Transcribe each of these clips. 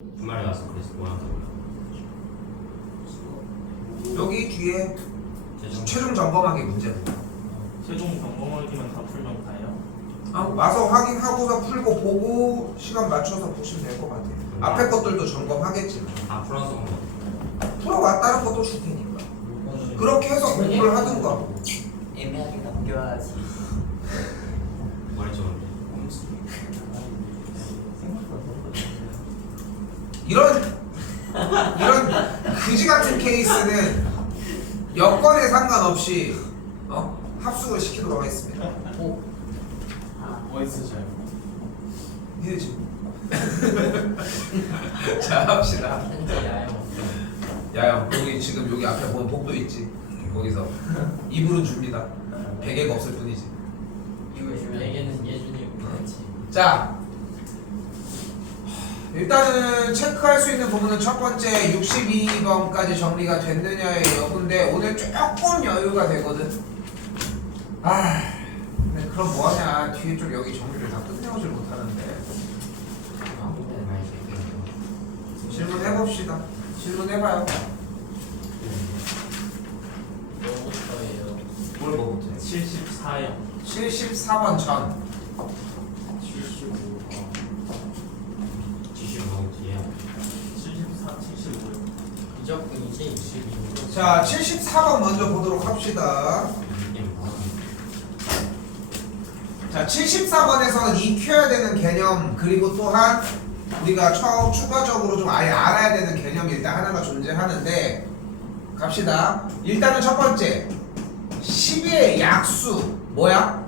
주말에 가서 그래서 뭐야? 여기 뒤에 최종 점검하기 문제. 최종 점검하기만 다 풀면 다예요? 와서 확인하고서 풀고 보고 시간 맞춰서 보시면 될 것 같아요. 앞에 것들도 점검하겠지만 아 플러스 온 거. 풀어와 다른 것도 줄 테니까 그렇게 해서 공부를 하든가. 애매하게 남겨야지. 뭐랬죠 근데? 이런 그지 같은 케이스는 여건에 상관없이 합숙을 시키도록 하겠습니다. 어디서 잘? 니네 자 합시다. 현재 야영. 야영 여기 지금 여기 앞에 보면 복도 있지. 거기서 이불은 줍니다. 베개가 없을 뿐이지. 이거 주면 얘는 예준이 그렇지. 자 일단은 체크할 수 있는 부분은 첫 번째 62번까지 정리가 됐느냐의 여부인데 오늘 조금 여유가 되거든. 근데 그럼 뭐하냐. 뒤에 좀 여기 정리를 다 끝내오질 못하는데. 질문해봅시다. 질문해봐요. 뭐부터예요? 뭘 뭐부터 해? 74요. 74번 전 75. 지시로 뒤에. 74, 75요. 무조건이지 62. 자 74번 먼저 보도록 합시다. 이게 뭐야? 자 74번에서는 익혀야 되는 개념 그리고 또한 우리가 추가적으로 좀 아예 알아야 되는 개념이 일단 하나가 존재하는데 갑시다. 일단은 첫 번째 12의 약수 뭐야?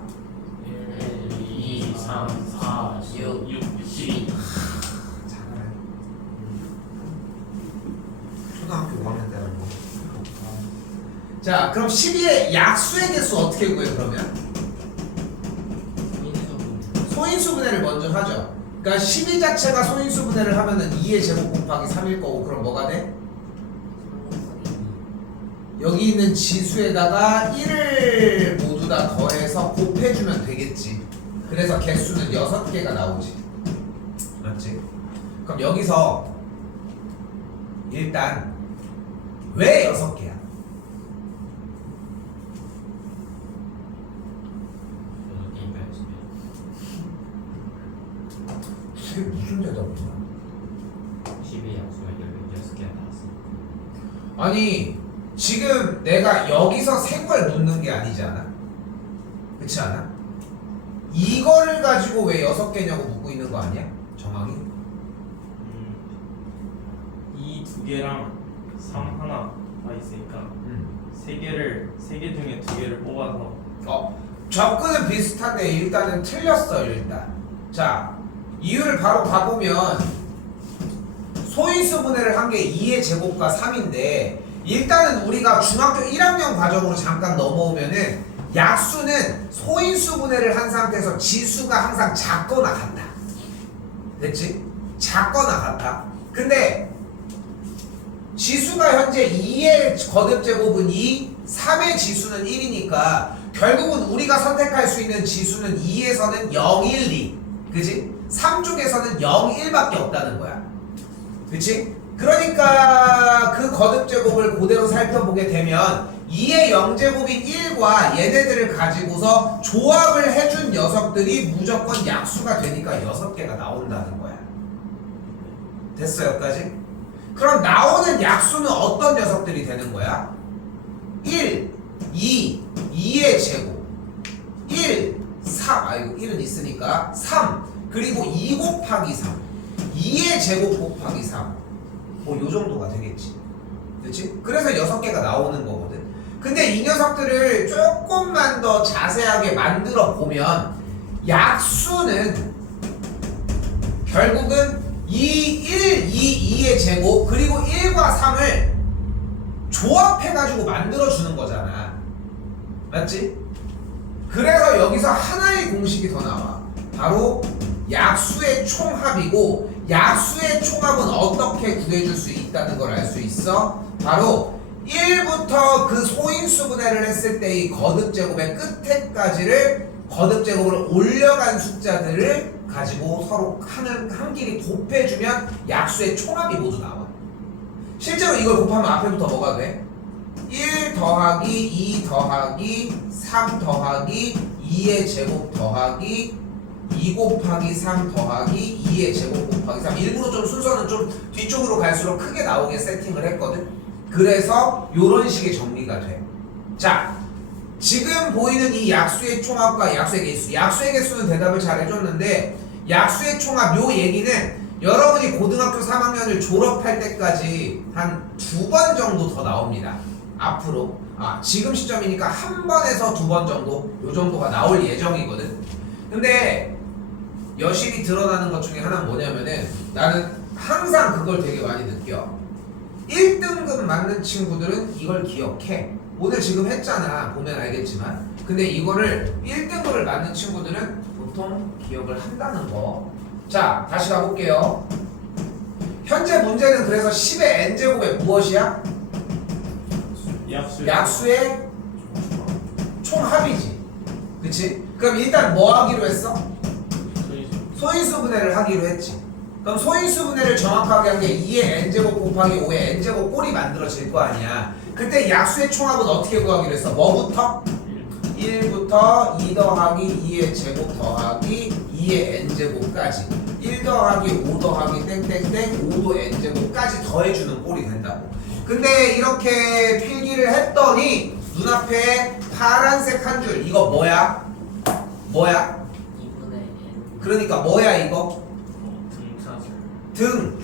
1, 2, 3, 4, 6, 12. 잘하네. 초등학교 5학년 때는 뭐. 자 그럼 12의 약수의 개수 어떻게 구해 그러면? 소인수분해를 먼저 하죠. 그러니까 12 자체가 소인수분해를 하면은 2의 제곱 곱하기 3일 거고 그럼 뭐가 돼? 여기 있는 지수에다가 1을 모두 다 더해서 곱해주면 되겠지. 그래서 개수는 6개가 나오지. 맞지? 그럼 여기서 일단 왜 6개야? 이게 무슨 대답이야? 12 약수가 16개가 나왔어. 아니 지금 내가 여기서 생걸 묻는 게 아니지 않아? 그렇지 않아? 이거를 가지고 왜 6개냐고 묻고 있는 거 아니야? 정확히? 이 두 개랑 3 하나가 있으니까 세 개 중에 두 개를 뽑아서 접근은 비슷한데 일단은 틀렸어 일단. 자 이유를 바로 봐보면 소인수분해를 한 게 2의 제곱과 3인데 일단은 우리가 중학교 1학년 과정으로 잠깐 넘어오면은 약수는 소인수분해를 한 상태에서 지수가 항상 작거나 같다. 됐지? 작거나 같다. 근데 지수가 현재 2의 거듭제곱은 2, 3의 지수는 1이니까 결국은 우리가 선택할 수 있는 지수는 2에서는 0, 1, 2 그치? 3 쪽에서는 0, 1밖에 없다는 거야. 그치? 그러니까 그 거듭제곱을 그대로 살펴보게 되면 2의 0제곱인 1과 얘네들을 가지고서 조합을 해준 녀석들이 무조건 약수가 되니까 6개가 나온다는 거야. 됐어 여기까지? 그럼 나오는 약수는 어떤 녀석들이 되는 거야? 1, 2, 2의 제곱 1, 3, 이거 1은 있으니까 3 그리고 2 곱하기 3 2의 제곱 곱하기 3 뭐 요정도가 되겠지. 그렇지? 그래서 6개가 나오는 거거든. 근데 이 녀석들을 조금만 더 자세하게 만들어 보면 약수는 결국은 2, 1, 2, 2의 제곱 그리고 1과 3을 조합해가지고 만들어주는 거잖아. 맞지? 그래서 여기서 하나의 공식이 더 나와. 바로 약수의 총합이고 약수의 총합은 어떻게 구해줄 수 있다는 걸 알 수 있어? 바로 1부터 그 소인수분해를 했을 때 이 거듭제곱의 끝에까지를 거듭제곱을 올려간 숫자들을 가지고 서로 한 길이 곱해주면 약수의 총합이 모두 나와. 실제로 이걸 곱하면 앞에부터 뭐가 돼? 1 더하기 2 더하기 3 더하기 2의 제곱 더하기 2 곱하기 3 더하기 2의 제곱 곱하기 3. 일부러 좀 순서는 좀 뒤쪽으로 갈수록 크게 나오게 세팅을 했거든. 그래서 이런 식의 정리가 돼. 자, 지금 보이는 이 약수의 총합과 약수의 개수. 약수의 개수는 대답을 잘 해줬는데 약수의 총합 요 얘기는 여러분이 고등학교 3학년을 졸업할 때까지 한 2번 정도 더 나옵니다. 앞으로. 지금 시점이니까 한 번에서 2번 정도 요 정도가 나올 예정이거든. 근데 여실히 드러나는 것 중에 하나는 뭐냐면은 나는 항상 그걸 되게 많이 느껴. 1등급 맞는 친구들은 이걸 기억해. 오늘 지금 했잖아. 보면 알겠지만. 근데 이거를 1등급을 맞는 친구들은 보통 기억을 한다는 거. 자, 다시 가볼게요. 현재 문제는 그래서 10의 n제곱의 무엇이야? 약수의 총합이지. 그치? 그럼 일단 뭐 하기로 했어? 소인수분해를 하기로 했지. 그럼 소인수분해를 정확하게 한 게 2의 n제곱 곱하기 5의 n제곱 꼴이 만들어질 거 아니야. 그때 약수의 총합은 어떻게 구하기로 했어? 뭐부터? 1부터 2 더하기 2의 제곱 더하기 2의 n제곱까지 1 더하기 5 더하기 땡땡땡 5도 n제곱까지 더해주는 꼴이 된다고. 근데 이렇게 필기를 했더니 눈앞에 파란색 한 줄. 이거 뭐야? 뭐야? 2분의 n. 그러니까 뭐야 이거? 등차수. 등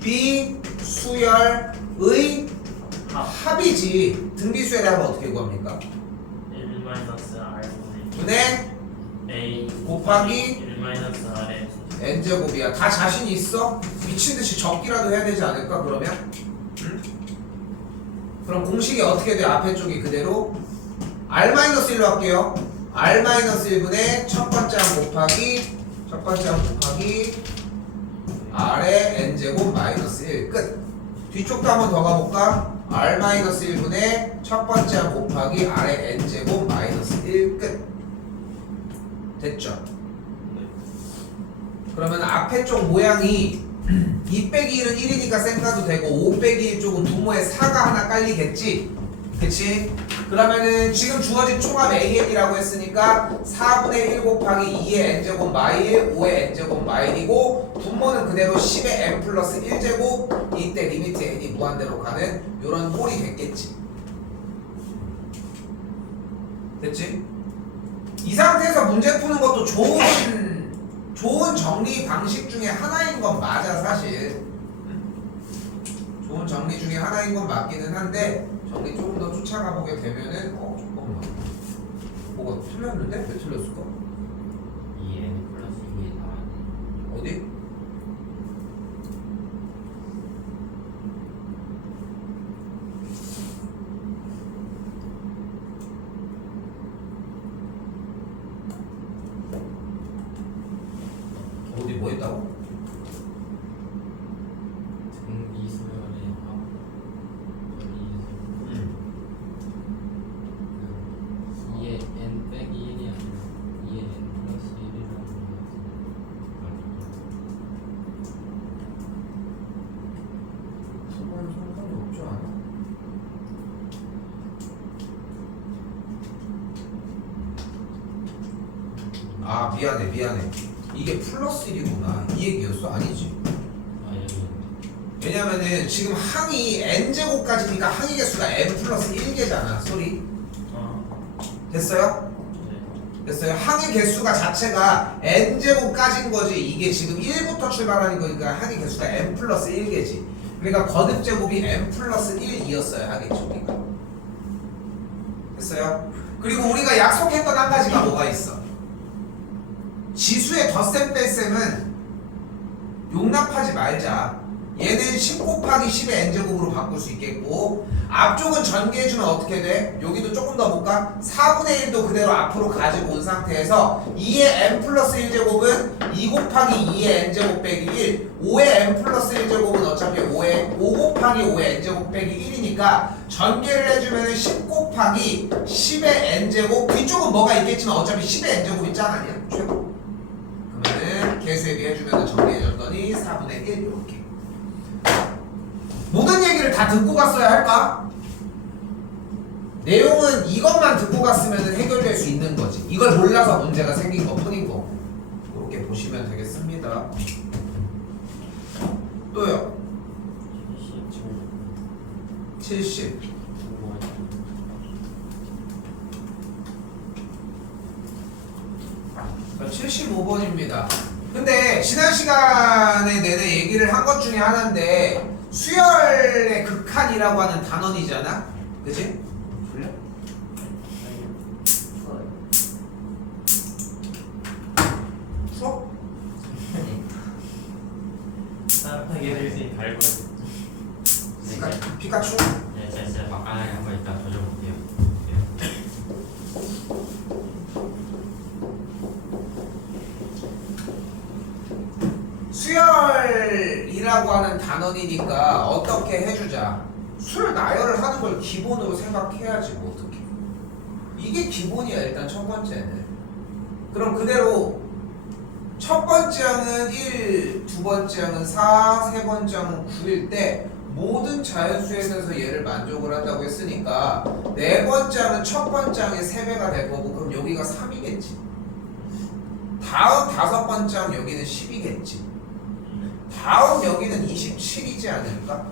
비수열의 합이지. 등비수열의 합은 어떻게 구합니까? 1-r분의 분의 a 곱하기 1-r의 n제곱이야. 다 자신 있어? 미친듯이 적기라도 해야 되지 않을까 그러면? 응? 그럼 공식이 어떻게 돼? 앞에 쪽이 그대로 r-1로 할게요. r-1분의 첫 번째 항 곱하기 r의 n제곱 마이너스 1 끝. 뒤쪽도 한번 더 가볼까? r-1분의 첫 번째 항 곱하기 r의 n제곱 마이너스 1 끝. 됐죠? 그러면 앞에 쪽 모양이 2 빼기 1은 1이니까 생가도 되고 5 빼기 1 쪽은 부모의 4가 하나 깔리겠지? 그치? 그러면은 지금 주어진 총합 AN이라고 했으니까 4분의 1 곱하기 2의 n제곱 마일 5의 n제곱 마일이고 분모는 그대로 10의 n 플러스 1제곱. 이때 리미트 n이 무한대로 가는 요런 꼴이 됐겠지. 됐지? 이 상태에서 문제 푸는 것도 좋은 정리 방식 중에 하나인 건 맞아 사실. 좋은 정리 중에 하나인 건 맞기는 한데 정리 조금 더 쫓아가 보게 되면은 잠깐만 뭐가 틀렸는데? 왜 틀렸을까? 2n 플러스 2에 나왔네. 어디? 어디 뭐 했다고? 등비수열의 합. 여기 2의 n 빼기 1이 아니라 2의 n 플러스 1이라고 그건 상관이 없지 않아? 미안해. 이게 플러스 1이구나. 이 얘기였어? 아니지. 여기 왜냐면은 지금 항이 n제곱까지니까 항의 개수가 n 플러스 1개잖아. 소리 됐어요? 됐어요? 항의 개수가 자체가 n제곱까지인 거지. 이게 지금 1부터 출발하는 거니까 항의 개수가 n 플러스 1개지. 그러니까 거듭제곱이 n 플러스 1이었어요. 하겠죠. 됐어요? 그리고 우리가 약속했던 한 가지가 뭐가 있어? 지수의 덧셈 뺄셈은 용납하지 말자. 얘는 10 곱하기 10의 n제곱으로 바꿀 수 있겠고 앞쪽은 전개해주면 어떻게 돼? 여기도 조금 더 볼까? 4분의 1도 그대로 앞으로 가지고 온 상태에서 2의 n 플러스 1제곱은 2 곱하기 2의 n제곱 빼기 1 5의 n 플러스 1제곱은 어차피 5 곱하기 5의 n제곱 빼기 1이니까 전개를 해주면 10 곱하기 10의 n제곱 뒤쪽은 뭐가 있겠지만 어차피 10의 n제곱이 짱 아니야? 최고. 그러면은 개수 얘기해주면 정리해줬더니 4분의 1 이렇게. 모든 얘기를 다 듣고 갔어야 할까? 내용은 이것만 듣고 갔으면 해결될 수 있는 거지. 이걸 몰라서 문제가 생긴 것 뿐인 거고. 이렇게 보시면 되겠습니다. 또요. 70. 75번입니다. 근데 지난 시간에 내내 얘기를 한 것 중에 하나인데 수열의 극한이라고 하는 단원이잖아? 그치? 졸려? 추워? 따뜻하게 해줄 수 있는 달고. 피카츄? 네, 제가 막간에 한번 일단 돌려볼게요. 수열이라고 하는 단원이니까 어떻게 해주자. 수열 나열을 하는 걸 기본으로 생각해야지 뭐 어떻게. 이게 기본이야 일단 첫 번째는. 그럼 그대로 첫 번째 항은 1, 두 번째 항은 4, 세 번째 항은 9일 때 모든 자연수에 대해서 얘를 만족을 한다고 했으니까 네 번째 항은 첫 번째 항의 3배가 될 거고 그럼 여기가 3이겠지. 다음 다섯 번째 항 여기는 10이겠지. 다음 여기는 27이지 않을까?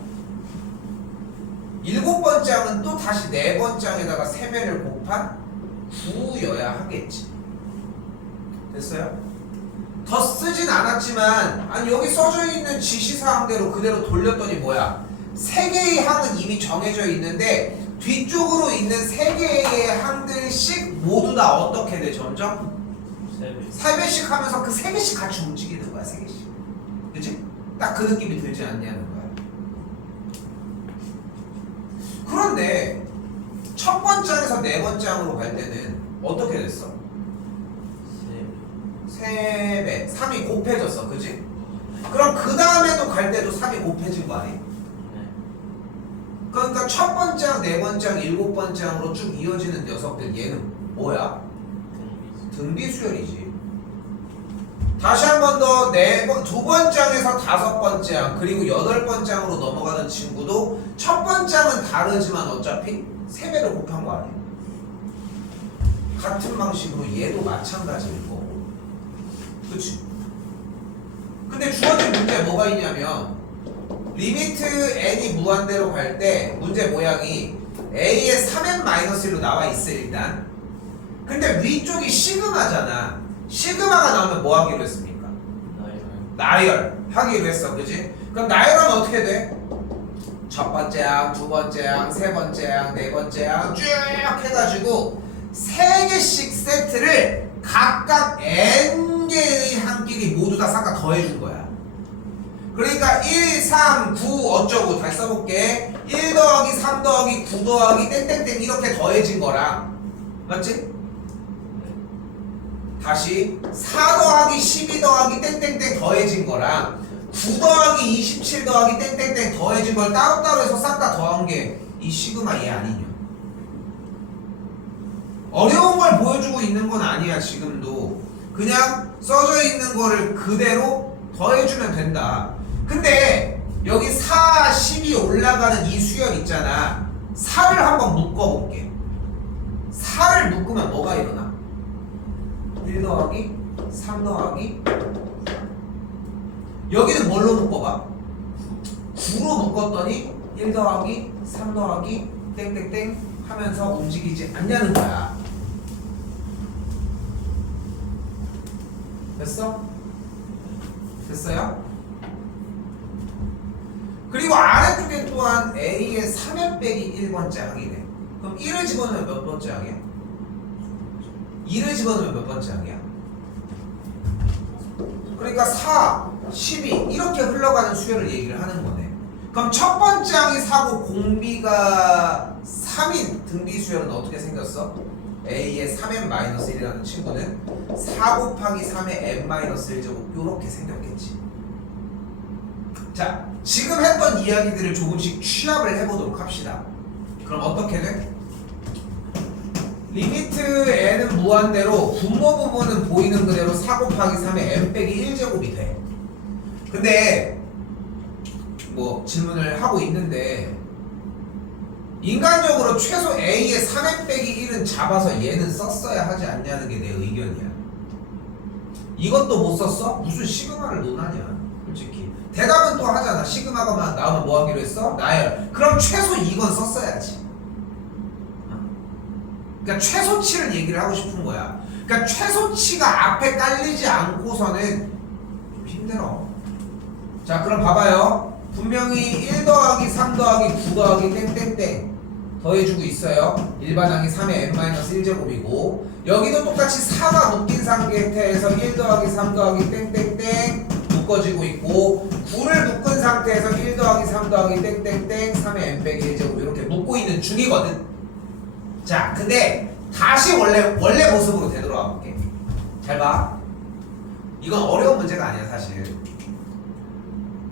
일곱 번째 항은 또 다시 네 번째 항에다가 3배를 곱한 9여야 하겠지. 됐어요? 더 쓰진 않았지만 아니 여기 써져 있는 지시사항대로 그대로 돌렸더니 뭐야? 3개의 항은 이미 정해져 있는데 뒤쪽으로 있는 3개의 항들씩 모두 다 어떻게 돼 점점? 3배씩 하면서 그 3개씩 같이 움직이는 거야 3개씩. 그치? 딱 그 느낌이 들지 않냐는 거야. 그런데 첫 번째 항에서 네 번째 항으로 갈 때는 어떻게 됐어? 3배 3이 곱해졌어 그치? 그럼 그 다음에도 갈 때도 3이 곱해진 거 아니야? 그러니까 첫 번째 항, 네 번째 항, 일곱 번째 항으로 쭉 이어지는 녀석들 얘는 뭐야? 등비수열이지. 다시 한 번 더 두 번째 항에서 다섯 번째 항 그리고 여덟 번째 항으로 넘어가는 친구도 첫 번째 항은 다르지만 어차피 3배를 곱한 거 아니야? 같은 방식으로 얘도 마찬가지일 거고. 그치? 근데 주어진 문제 뭐가 있냐면 리미트 n이 무한대로 갈 때 문제 모양이 a의 3n-1로 나와 있어 일단. 근데 위쪽이 시그마잖아. 시그마가 나오면 뭐 하기로 했습니까? 나열 하기로 했어 그지? 그럼 나열은 어떻게 돼? 첫 번째 항, 두 번째 항, 세 번째 항, 네 번째 항 쭉 해가지고 3개씩 세트를 각각 n개의 항끼리 모두 다 싹 다 더해준 거야. 그러니까 1, 3, 9 어쩌고 다시 써볼게. 1 더하기 3 더하기 9 더하기 땡땡땡 이렇게 더해진 거랑 맞지? 다시 4 더하기 12 더하기 땡땡땡 더해진 거랑 9 더하기 27 더하기 땡땡땡 더해진 걸 따로따로 해서 싹 다 더한 게 이 시그마 얘 아니냐. 어려운 걸 보여주고 있는 건 아니야 지금도. 그냥 써져 있는 거를 그대로 더해주면 된다. 근데 여기 4, 10이 올라가는 이 수열 있잖아. 4를 한번 묶어볼게. 4를 묶으면 뭐가 일어나? 1 더하기 3 더하기 여기는 뭘로 묶어봐? 9로 묶었더니 1 더하기 3 더하기 땡땡땡 하면서 움직이지 않냐는 거야. 됐어? 됐어요? 그리고 아래쪽에 또한 A의 3연 빼기 1번째 항이네. 그럼 1을 집어넣으면 몇 번째 항이야? 2를 집어넣으면 몇 번째 항이야? 그러니까 4, 12 이렇게 흘러가는 수열을 얘기를 하는 거네. 그럼 첫 번째 항이 4고 공비가 3인 등비 수열은 어떻게 생겼어? A의 3n-1이라는 친구는 4 곱하기 3의 n-1제곱 이렇게 생겼겠지. 자, 지금 했던 이야기들을 조금씩 취합을 해보도록 합시다. 그럼 어떻게 돼? 리미트 n은 무한대로 분모 부분은 보이는 그대로 4 곱하기 3의 n 빼기 1제곱이 돼. 근데 뭐 질문을 하고 있는데 인간적으로 최소 a의 3n 빼기 1은 잡아서 얘는 썼어야 하지 않냐는 게 내 의견이야. 이것도 못 썼어? 무슨 시그마를 논하냐 솔직히. 대답은 또 하잖아. 시그마가 나오면 뭐 하기로 했어? 나열. 그럼 최소 이건 썼어야지. 그러니까 최소치를 얘기를 하고 싶은 거야. 그러니까 최소치가 앞에 깔리지 않고서는 좀 힘들어. 자 그럼 봐봐요. 분명히 1 더하기 3 더하기 9 더하기 땡땡땡 더해주고 있어요. 일반항이 3의 n-1제곱이고 여기도 똑같이 4가 묶인 상태에서 1 더하기 3 더하기 땡땡땡 묶어지고 있고 9를 묶은 상태에서 1 더하기 3 더하기 땡땡땡 3의 n 빼기 1제곱 이렇게 묶고 있는 중이거든. 자 근데 다시 원래 모습으로 되돌아가 볼게. 잘 봐. 이건 어려운 문제가 아니야 사실.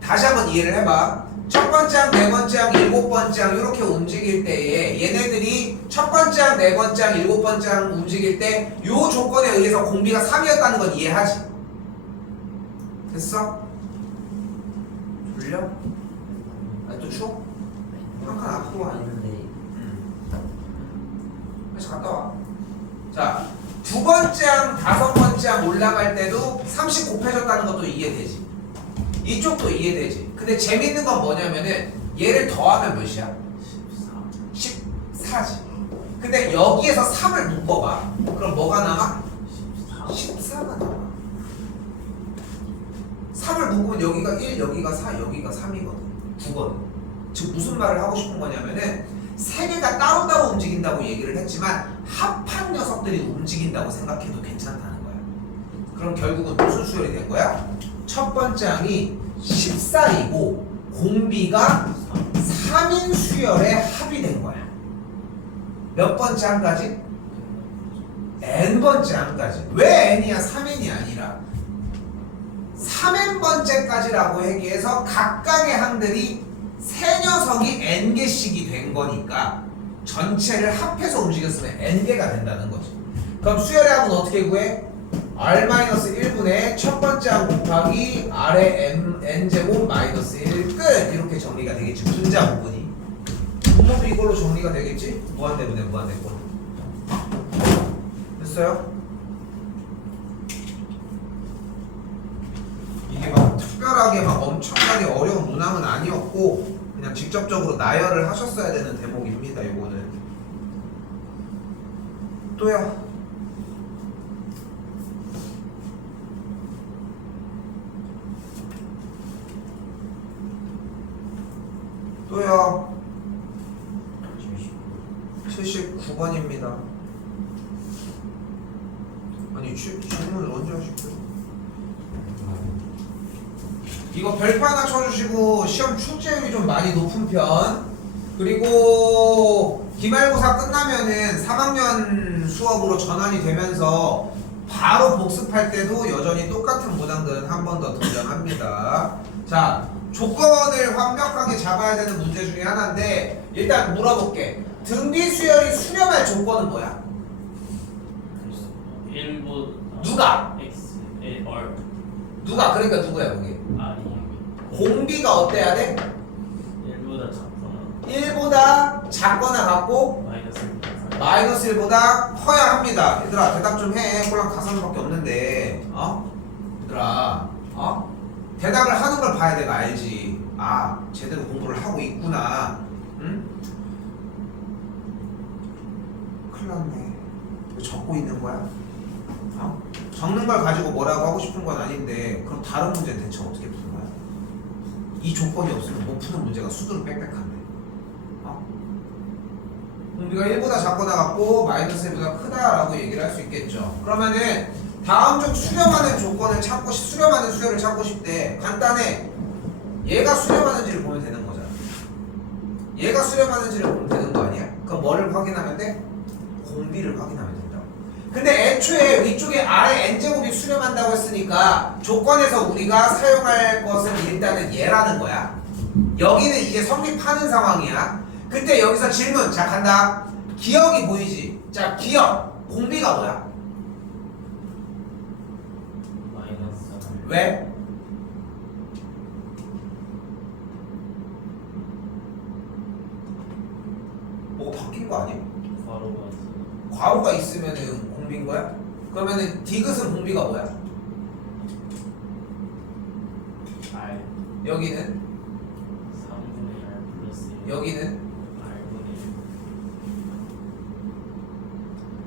다시 한번 이해를 해봐. 첫 번째 항, 네 번째 항, 일곱 번째 항 이렇게 움직일 때에 얘네들이 첫 번째 항, 네 번째 항, 일곱 번째 항 움직일 때 요 조건에 의해서 공비가 3이었다는 건 이해하지? 됐어? 졸려? 아니 또 추워? 한 칸 앞으로 와. 그래서 갔다 와. 자, 두 번째 항, 다섯 번째 항 올라갈 때도 30 곱해졌다는 것도 이해되지? 이쪽도 이해되지? 근데 재밌는 건 뭐냐면은 얘를 더하면 몇이야? 14지. 근데 여기에서 3을 묶어봐. 그럼 뭐가 남아? 14가 남아. 3을 묶으면 여기가 1, 여기가 4, 여기가 3이거든. 9거든. 즉 무슨 말을 하고 싶은 거냐면은 세 개가 따로따로 움직인다고 얘기를 했지만 합한 녀석들이 움직인다고 생각해도 괜찮다는 거야. 그럼 결국은 무슨 수열이 된 거야? 첫 번째 항이 14이고 공비가 3인 수열의 합이 된 거야. 몇 번째 항까지? n번째 항까지. 왜 n이야? 3n이 아니라 3n번째까지라고 얘기해서 각각의 항들이 세 녀석이 n개씩이 된 거니까 전체를 합해서 움직였으면 n개가 된다는 거지. 그럼 수열의 합은 어떻게 구해? r-1분의 첫 번째 항 곱하기 r의 n제곱 마이너스 1 끝. 이렇게 정리가 되겠지. 분자 부분이. 분모도 이걸로 정리가 되겠지? 무한대분의 무한대꼴. 됐어요? 이게 막 특별하게 막 엄청나게 어려운 문항은 아니었고 그냥 직접적으로 나열을 하셨어야 되는 대목입니다. 이거는 또요. 또요. 79번입니다. 아니 질문을 언제 하실까요? 이거 별표 하나 쳐주시고 시험 출제율이 좀 많이 높은 편. 그리고 기말고사 끝나면은 3학년 수업으로 전환이 되면서 바로 복습할 때도 여전히 똑같은 문항들은 한 번 더 등장합니다. 자, 조건을 완벽하게 잡아야 되는 문제 중에 하나인데 일단 물어볼게. 등비 수열이 수렴할 조건은 뭐야? 일부 누가? x의 얼 누가? 그러니까 누구야 그게? 공비가 어때야 돼? 1보다 작거나 1보다 작거나 같고 마이너스 1보다 커야 합니다. 얘들아 대답 좀 해. 꼴랑 가산밖에 없는데 얘들아 대답을 하는 걸 봐야 내가 알지. 아 제대로 공부를 하고 있구나. 응? 큰일 났네. 왜 적고 있는 거야? 적는 걸 가지고 뭐라고 하고 싶은 건 아닌데 그럼 다른 문제는 대체 어떻게 푸는 거야? 이 조건이 없으면 못 푸는 문제가 수두룩 빽빽한데. 공비가 1보다 작거나 같고 마이너스 1보다 크다라고 얘기를 할 수 있겠죠. 그러면은 다음 중 수렴하는 조건을 찾고 수렴하는 수열을 찾고 싶대. 간단해. 얘가 수렴하는지를 보면 되는 거잖아. 얘가 수렴하는지를 보면 되는 거 아니야? 그럼 뭐를 확인하면 돼? 공비를 확인하면 된다고. 근데 애초에 위쪽에 아래 n제곱이 수렴한다고 했으니까 조건에서 우리가 사용할 것은 일단은 얘라는 거야. 여기는 이제 성립하는 상황이야. 근데 여기서 질문. 자 간다. 기억이 보이지? 자, 기억. 공비가 뭐야? 마이너스 왜? 뭐가 바뀐 거 아니야? 괄호가 있어. 괄호가 있으면은 공비인 거야? 그러면은 디귿은 공비가 뭐야? R 여기는? 3분의 R 플러스 1 여기는? R분의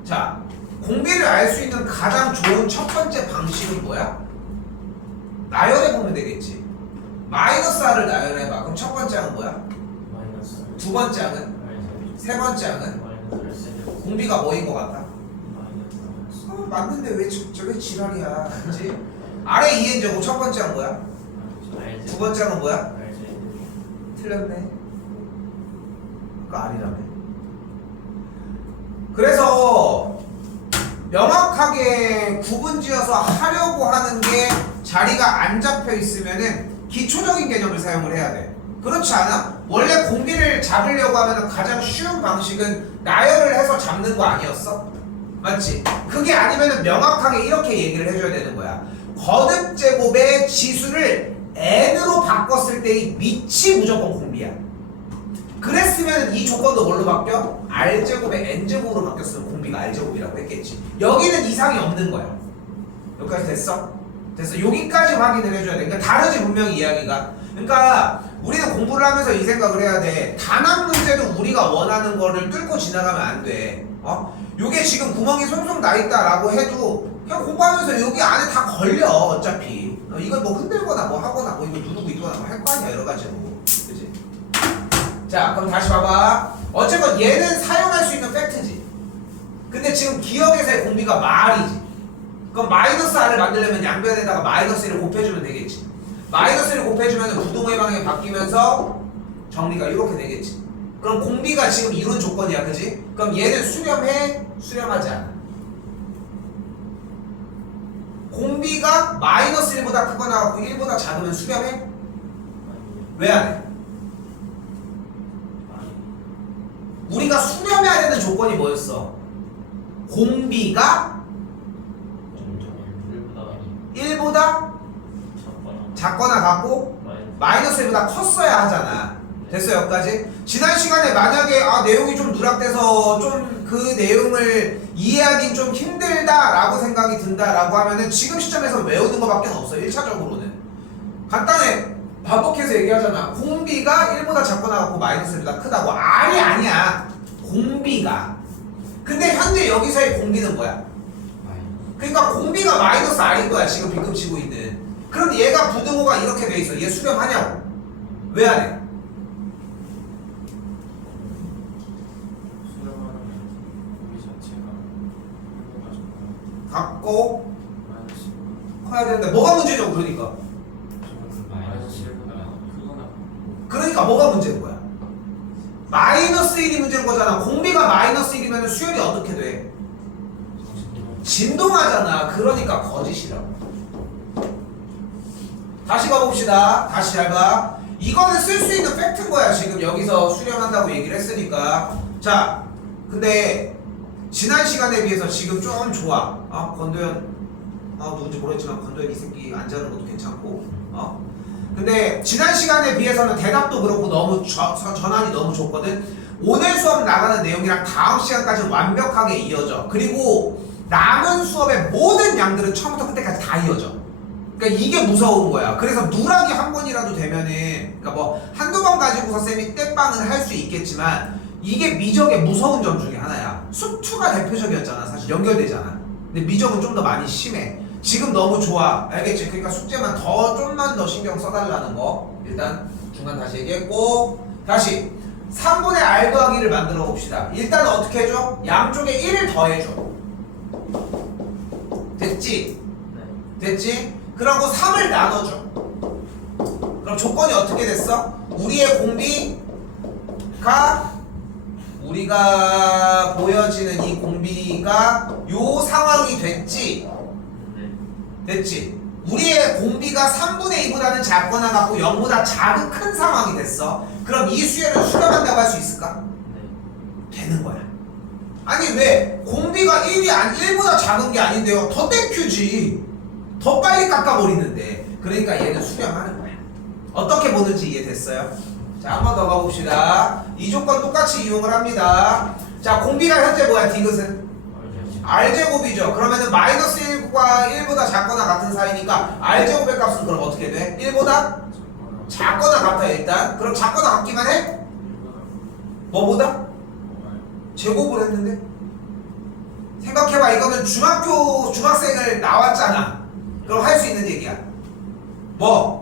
1 자, 공비를 알 수 있는 가장 좋은 첫 번째 방식은 뭐야? 나열해 보면 되겠지. 마이너스 R을 나열해봐. 그럼 첫 번째 항은 뭐야? 마이너스 두 번째 항은? R 세 번째 항은? 마이너스 R 세제곱 공비가 뭐인 것 같아? 마이너스 맞는데 왜 지랄이야? 그치? 아래 2n 제곱 첫 번째 항은 뭐야? R 두 번째 항은 뭐야? R 제곱 틀렸네. 그 R이라며. 그래서 명확하게 구분지어서 하려고 하는 게 자리가 안 잡혀 있으면은 기초적인 개념을 사용을 해야 돼. 그렇지 않아? 원래 공비를 잡으려고 하면 가장 쉬운 방식은 나열을 해서 잡는 거 아니었어? 맞지? 그게 아니면은 명확하게 이렇게 얘기를 해줘야 되는 거야. 거듭 제곱의 지수를 n으로 바꿨을 때의 밑이 무조건 공비야. 그랬으면 이 조건도 뭘로 바뀌어? r제곱의 n제곱으로 바뀌었으면 공비가 r제곱이라고 했겠지. 여기는 이상이 없는 거야. 여기까지 됐어? 됐어. 여기까지 확인을 해줘야 돼. 그러니까 다르지 분명히 이야기가. 그러니까 우리는 공부를 하면서 이 생각을 해야 돼. 단합 문제도 우리가 원하는 거를 뚫고 지나가면 안 돼. 요게 지금 구멍이 송송 나 있다라고 해도 그냥 공부하면서 여기 안에 다 걸려 어차피. 이걸 뭐 흔들거나 뭐 하거나 뭐 이거 누르고 있거나 뭐 할 거 아니야 여러 가지로. 그치? 자, 그럼 다시 봐봐. 어쨌건 얘는 사용할 수 있는 팩트지. 근데 지금 기억에서의 공비가 말이지. 그럼 마이너스 R을 만들려면 양변에다가 마이너스 1을 곱해주면 되겠지. 마이너스 1을 곱해주면 부동의 방향이 바뀌면서 정리가 이렇게 되겠지. 그럼 공비가 지금 이룬 조건이야, 그지? 그럼 얘는 수렴해? 수렴하지 않아. 공비가 마이너스 1보다 크거나 1보다 작으면 수렴해? 왜 안 해? 우리가 수렴해야 되는 조건이 뭐였어? 공비가 1보다 작거나 같고 마이너스 1보다 컸어야 하잖아. 됐어 여기까지? 지난 시간에 만약에 내용이 좀 누락돼서 좀 그 내용을 이해하긴 좀 힘들다라고 생각이 든다라고 하면은 지금 시점에서 외우는 것밖에 없어. 1차적으로는 간단해. 반복해서 얘기하잖아. 공비가 1보다 작거나 같고 마이너스 1보다 크다고. R이 아니야. 공비가. 근데 현재 여기서의 공비는 뭐야? 그러니까 공비가 마이너스 R인 거야. 지금 빗금 치고 있는. 그럼 얘가 부등호가 이렇게 돼 있어. 얘 수렴하냐고. 왜 안 해? 수렴하면 공비 자체가 1보다 작고 갖고 마이너스 1보다 커야 되는데 뭐가 문제죠? 그러니까. 마이너스 1보다 크거나 그러니까 뭐가 문제인 거야? 마이너스 1이 문제인 거잖아. 공비가 마이너스 1이면 수열이 어떻게 돼? 진동하잖아. 그러니까 거짓이라고. 다시 가봅시다. 다시 잘 봐. 이거는 쓸 수 있는 팩트인 거야. 지금 여기서 수렴한다고 얘기를 했으니까. 자, 근데 지난 시간에 비해서 지금 좀 좋아. 권도현 누군지 모르겠지만 권도현 이 새끼 안 자는 것도 괜찮고. 근데 지난 시간에 비해서는 대답도 그렇고 너무 전환이 너무 좋거든. 오늘 수업 나가는 내용이랑 다음 시간까지 완벽하게 이어져. 그리고 남은 수업의 모든 양들은 처음부터 끝까지 다 이어져. 그러니까 이게 무서운 거야. 그래서 누락이 한 번이라도 되면은, 그러니까 뭐 한두 번 가지고서 쌤이 떼빵은 할 수 있겠지만 이게 미적의 무서운 점 중에 하나야. 수투가 대표적이었잖아. 사실 연결되잖아. 근데 미적은 좀 더 많이 심해. 지금 너무 좋아. 알겠지? 그러니까 숙제만 좀만 더 신경 써달라는 거. 일단 중간 다시 얘기했고, 다시 3분의 R 더하기를 만들어 봅시다. 일단 어떻게 해줘? 양쪽에 1을 더해줘. 됐지? 됐지? 그러고 3을 나눠줘. 그럼 조건이 어떻게 됐어? 우리의 공비가, 우리가 보여지는 이 공비가 요 상황이 됐지? 됐지? 우리의 공비가 3분의 2보다는 작거나 같고 0보다 작은 큰 상황이 됐어. 그럼 이 수열을 수렴한다고 할 수 있을까? 되는 거야. 아니 왜 공비가 1보다 작은 게 아닌데요? 더 땡큐지. 더 빨리 깎아버리는데. 그러니까 얘는 수렴하는 거야. 어떻게 보는지 이해됐어요? 자, 한 번 더 가봅시다. 이 조건 똑같이 이용을 합니다. 자, 공비가 현재 뭐야? 디귿은? R제곱이죠. 그러면은 마이너스 1과 1보다 작거나 같은 사이니까 R제곱의 값은 그럼 어떻게 돼? 1보다 작거나 같아 일단. 그럼 작거나 같기만 해? 뭐보다? 제곱을 했는데? 생각해봐. 이거는 중학생을 나왔잖아. 그럼 할 수 있는 얘기야. 뭐?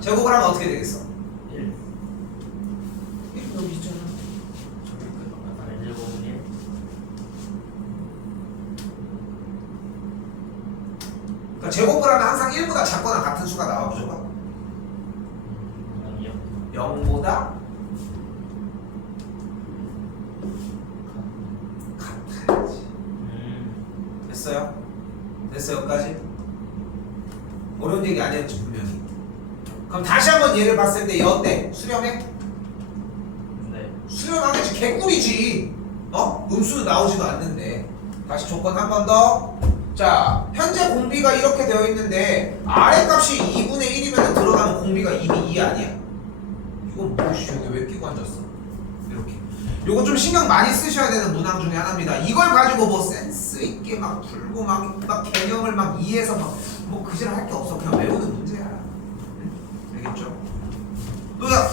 제곱을 하면 어떻게 되겠어? 1 여기 있잖아. 그러니까 제곱을 하면 항상 1보다 작거나 같은 수가 나와 무조건. 0보다 같아야지. 됐어요? 됐어요 여기까지? 어려운 얘기 아니었지 분명히. 그럼 다시 한번 얘를 봤을 때 얘 어때? 수렴해? 네. 수렴하겠지. 개꿀이지. 음수는 나오지도 않는데. 다시 조건 한 번 더. 자, 현재 공비가 이렇게 되어 있는데 아래 값이 2분의 1이면 들어가는 공비가 이미 2 아니야? 이건 뭐지? 여기 왜 끼고 앉았어? 이렇게. 요거 좀 신경 많이 쓰셔야 되는 문항 중에 하나입니다. 이걸 가지고 뭐 센스 있게 막 풀고 막 개념을 막 이해해서 막 뭐 그지랄 할 게 없어. 그냥 외우는 문제야. 응? 알겠죠? 또야.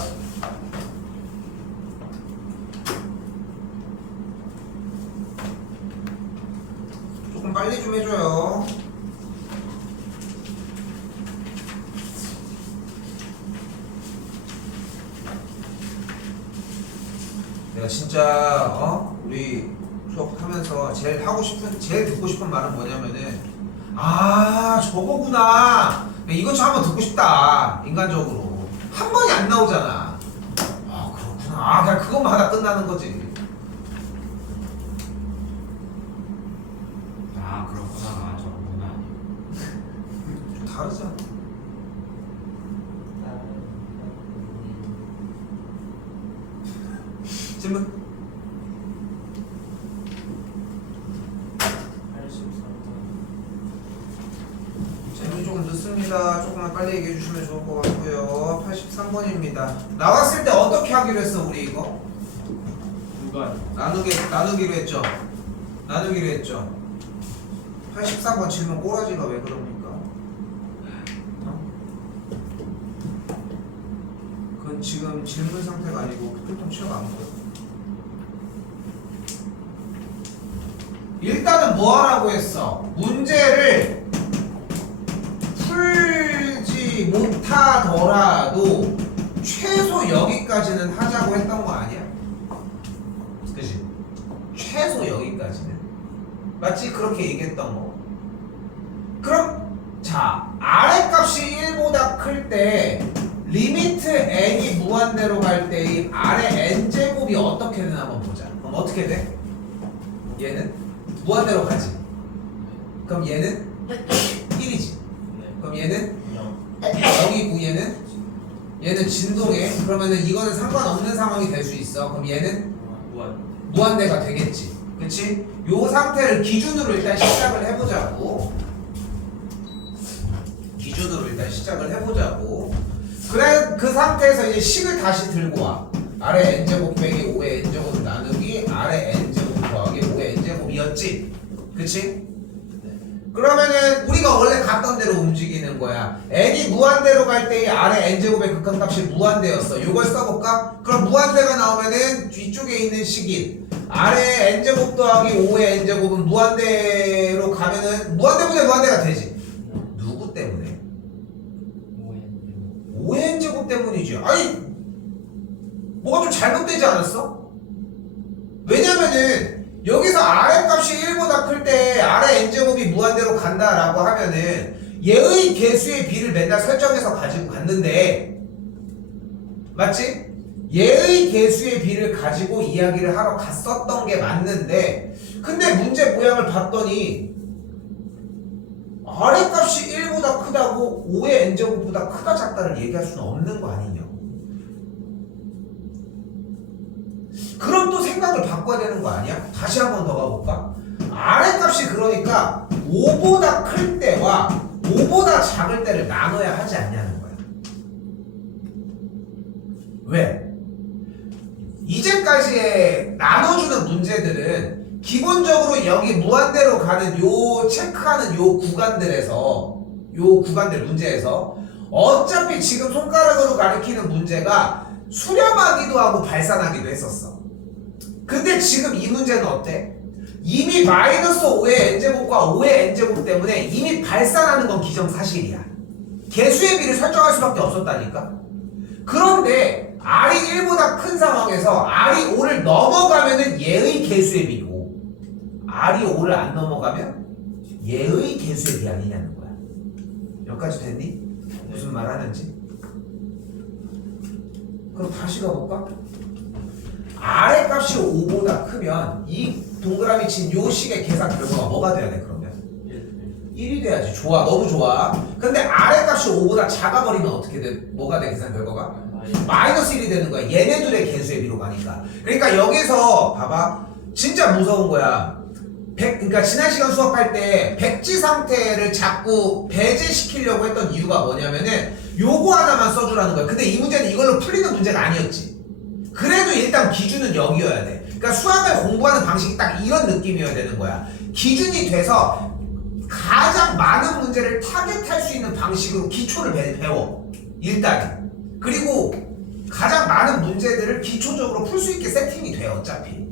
조금 빨리 좀 해줘요. 내가 진짜 우리 수업하면서 제일 듣고 싶은 말은 뭐냐면은 저거구나. 이것 좀 한번 듣고 싶다. 인간적으로 한 번이 안 나오잖아. 그렇구나. 그냥 그것만 하다 끝나는 거지. 그렇구나. 저구나. 좀 다르잖아. 질문? 질문이 조금 늦습니다. 조금만 빨리 얘기해 주시면 좋을 것 같고요. 83번입니다. 나왔을 때 어떻게 하기로 했어 우리 이거? 누가 나누기로 했죠. 83번 질문 꼬라지가 왜 그럽니까? 그건 지금 질문 상태가 아니고 필통 치워가 안 보여. 일단은 뭐 하라고 했어? 문제를 풀지 못하더라도 최소 여기까지는 하자고 했던 거 아니야? 그치? 최소 여기까지는 맞지? 그렇게 얘기했던 거. 그럼 자 아래 값이 1보다 클 때 리미트 n이 무한대로 갈 때 이 아래 n제곱이 어떻게 되나 한번 보자. 그럼 어떻게 돼? 얘는 무한대로 가지. 그럼 얘는 1이지. 그럼 얘는 0이고 얘는 진동해. 그러면은 이거는 상관없는 상황이 될 수 있어. 그럼 얘는 무한대가 되겠지. 그치? 요 상태를 기준으로 일단 시작을 해보자고. 그래 그 상태에서 이제 식을 다시 들고 와. 아래 n제곱 빼기 5의 n제곱 나누기 아래 n제곱 더하기 5의 n제곱이었지. 그치? 그러면은 우리가 원래 갔던 대로 움직이는 거야. n이 무한대로 갈 때 아래 n제곱의 극한값이 무한대였어. 요걸 써볼까? 그럼 무한대가 나오면은 뒤쪽에 있는 식인 아래 n제곱 더하기 5의 n제곱은 무한대로 가면은 무한대분의 무한대가 되지. 누구 때문에? 5의 n제곱 때문이지. 아니 뭐가 좀 잘못되지 않았어? 왜냐면은 여기서 아래 값이 1보다 클 때 아래 n제곱이 무한대로 간다라고 하면은 얘의 개수의 비를 맨날 설정해서 가지고 갔는데 맞지? 얘의 개수의 비를 가지고 이야기를 하러 갔었던 게 맞는데 근데 문제 모양을 봤더니 아래 값이 1보다 크다고 5의 n제곱보다 크다 작다를 얘기할 수는 없는 거 아니냐. 생각을 바꿔야 되는 거 아니야? 다시 한 번 더 가볼까? 아래값이 그러니까 5보다 클 때와 5보다 작을 때를 나눠야 하지 않냐는 거야. 왜? 이제까지의 나눠주는 문제들은 기본적으로 여기 무한대로 가는 요 체크하는 요 구간들 문제에서 어차피 지금 손가락으로 가리키는 문제가 수렴하기도 하고 발산하기도 했었어. 근데 지금 이 문제는 어때? 이미 마이너스 5의 n제곱과 5의 n제곱 때문에 이미 발산하는 건 기정사실이야. 개수의 비를 설정할 수밖에 없었다니까. 그런데 R이 1보다 큰 상황에서 R이 5를 넘어가면은 얘의 개수의 비고 R이 5를 안 넘어가면 얘의 개수의 비 아니냐는 거야. 여기까지 됐니? 무슨 말 하는지? 그럼 다시 가볼까? 아래 값이 5보다 크면 이 동그라미 친 요 식의 계산 결과가 뭐가 돼야 돼 그러면? 1이 돼야지. 좋아, 너무 좋아. 근데 아래 값이 5보다 작아버리면 어떻게 돼? 뭐가 돼 계산 결과가? 마이너스 1이 되는 거야. 얘네들의 개수의 비로 가니까. 그러니까 여기서 봐봐. 진짜 무서운 거야. 그러니까 지난 시간 수업할 때 백지 상태를 자꾸 배제시키려고 했던 이유가 뭐냐면은 요거 하나만 써주라는 거야. 근데 이 문제는 이걸로 풀리는 문제가 아니었지. 그래도 일단 기준은 여기여야 돼. 그러니까 수학을 공부하는 방식이 딱 이런 느낌이어야 되는 거야. 기준이 돼서 가장 많은 문제를 타겟할 수 있는 방식으로 기초를 배워. 일단. 그리고 가장 많은 문제들을 기초적으로 풀 수 있게 세팅이 돼 어차피.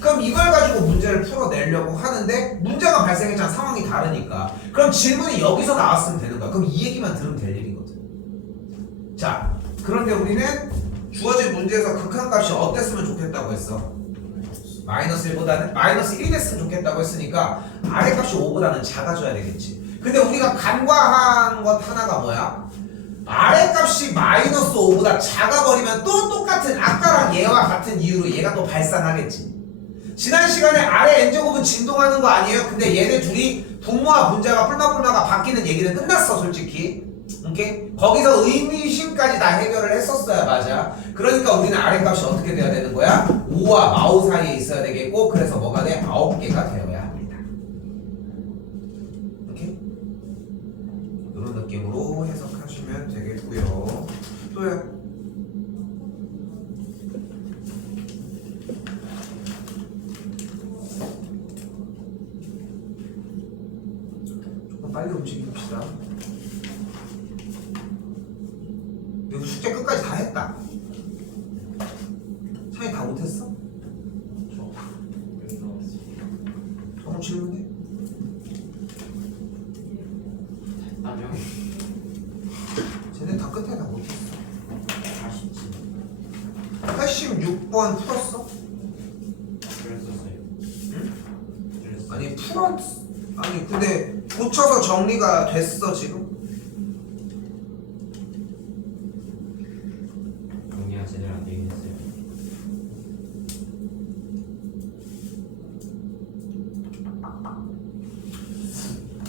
그럼 이걸 가지고 문제를 풀어내려고 하는데 문제가 발생했잖아. 상황이 다르니까. 그럼 질문이 여기서 나왔으면 되는 거야. 그럼 이 얘기만 들으면 될 일이거든. 자, 그런데 우리는 주어진 문제에서 극한값이 어땠으면 좋겠다고 했어? 마이너스 1보다는 마이너스 1이 됐으면 좋겠다고 했으니까 아래값이 5보다는 작아져야 되겠지. 근데 우리가 간과한 것 하나가 뭐야? 아래값이 마이너스 5보다 작아버리면 또 똑같은 아까랑 얘와 같은 이유로 얘가 또 발산하겠지. 지난 시간에 아래 n제곱은 진동하는 거 아니에요? 근데 얘네 둘이 분모와 분자가 뿔마뿔마가 바뀌는 얘기는 끝났어 솔직히. 오케이? 거기서 의미심까지 다 해결을 했었어야 맞아. 그러니까 우리는 아래값이 어떻게 돼야 되는 거야? 5와 마오 사이에 있어야 되겠고 그래서 뭐가 돼? 9개가 되어야 합니다. 오케이? 이런 느낌으로 해석하시면 되겠고요. 또요. 조금 빨리 움직입시다. 이거 숙제 끝까지 다 했다. 차이 다 못했어? 너무 질문해? 했다며? 쟤네 다 끝에 다 못했어. 아쉽지. 86번 풀었어? 그랬었어요. 응? 그랬어. 아니 풀었. 아니 근데 고쳐서 정리가 됐어 지금? 정리가 제대로 안 되긴 했어요.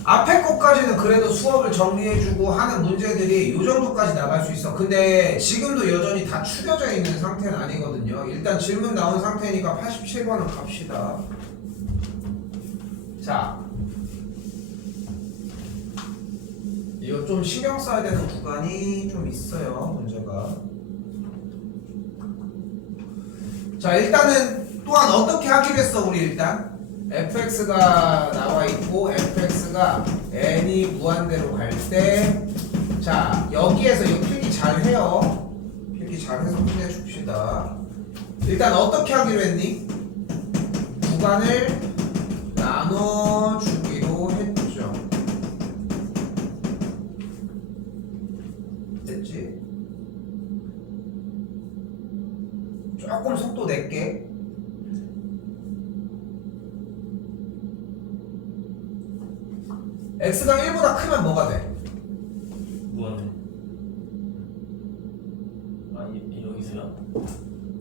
앞에 것까지는 그래도 수업을 정리해주고 하는 문제들이 요 정도까지 나갈 수 있어. 근데 지금도 여전히 다 추겨져 있는 상태는 아니거든요. 일단 질문 나온 상태니까 87번을 갑시다. 자, 이거 좀 신경 써야 되는 구간이 좀 있어요. 문제가. 자, 일단은 또한 어떻게 하기로 했어 우리 일단 fx가 나와 있고 fx가 n이 무한대로 갈 때 자 여기에서 이거 필기 잘 해요. 필기 잘 해서 끝내줍시다. 일단 어떻게 하기로 했니? 구간을 나눠주기로 했죠. 됐지? 조금 속도 낼게. x가 1보다 크면 뭐가 돼? 무한대. 아 여기서요?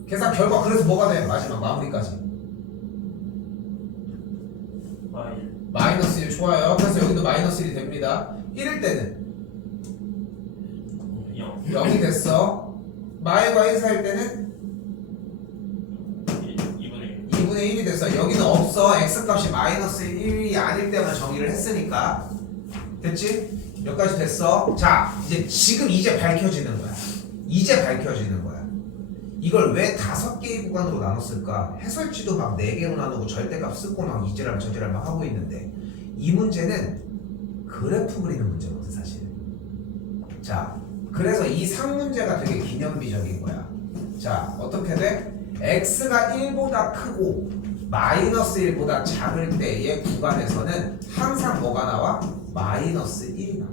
계산 결과 그래서 뭐가 돼? 마지막 마무리까지 마일. 마이너스 1 좋아요. 그래서 여기도 마이너스 1이 됩니다. 1일 때는 0. 0이 됐어. 마일과 1 사이일 때는 2분의 1. 2분의 1이 됐어. 여기는 없어. x값이 마이너스 1이 아닐 때만 정의를 했으니까. 됐지? 여기까지 됐어. 자, 이제 밝혀지는 거야. 이제 밝혀지는 거야. 이걸 왜 5개의 구간으로 나눴을까? 해설지도 막 4개로 나누고 절대값 쓰고 막 이지랄 저지랄 막 하고 있는데, 이 문제는 그래프 그리는 문제거든 사실. 자, 그래서 이 상문제가 되게 기념비적인 거야. 자, 어떻게 돼? x가 1보다 크고 마이너스 1보다 작을 때의 구간에서는 항상 뭐가 나와? 마이너스 1이 나와.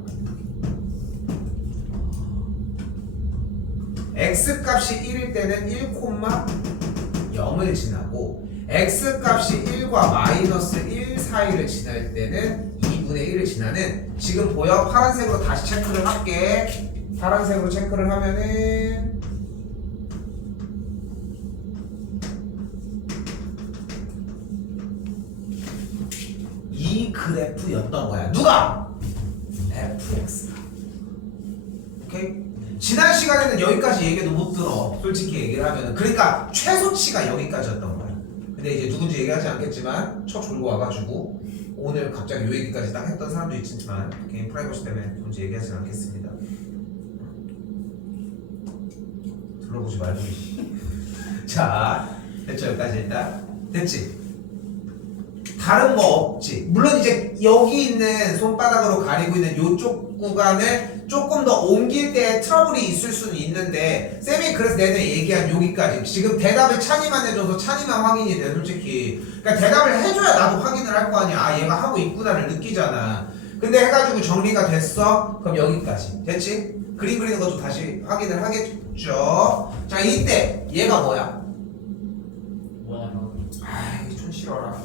x값이 1일 때는 1,0을 지나고 x값이 1과 마이너스 1 사이를 지날 때는 2분의 1을 지나는, 지금 보여? 파란색으로 다시 체크를 할게. 파란색으로 체크를 하면은 이 그래프였던 거야. 누가? fx가. 오케이? 지난 시간에는 여기까지 얘기도 못 들어. 솔직히 얘기를 하면은. 그러니까 최소치가 여기까지였던 거야. 근데 이제 누군지 얘기하지 않겠지만 쳐 졸고 와가지고 오늘 갑자기 요 얘기까지 딱 했던 사람도 있지만 개인 프라이버시 때문에 누군지 얘기하지 않겠습니다. 들어보지 말고. 자, 됐죠? 여기까지 일단. 됐지? 다른 거 없지. 물론 이제 여기 있는 손바닥으로 가리고 있는 요쪽 구간을 조금 더 옮길 때 트러블이 있을 수는 있는데, 쌤이 그래서 내내 얘기한 여기까지. 지금 대답을 찬이만 해줘서 찬이만 확인이 돼, 솔직히. 그러니까 대답을 해줘야 나도 확인을 할 거 아니야. 아, 얘가 하고 있구나를 느끼잖아. 근데 해가지고 정리가 됐어? 그럼 여기까지. 됐지? 그림 그리는 것도 다시 확인을 하겠죠. 자, 이때 얘가 뭐야? 아이, 좀 싫어라.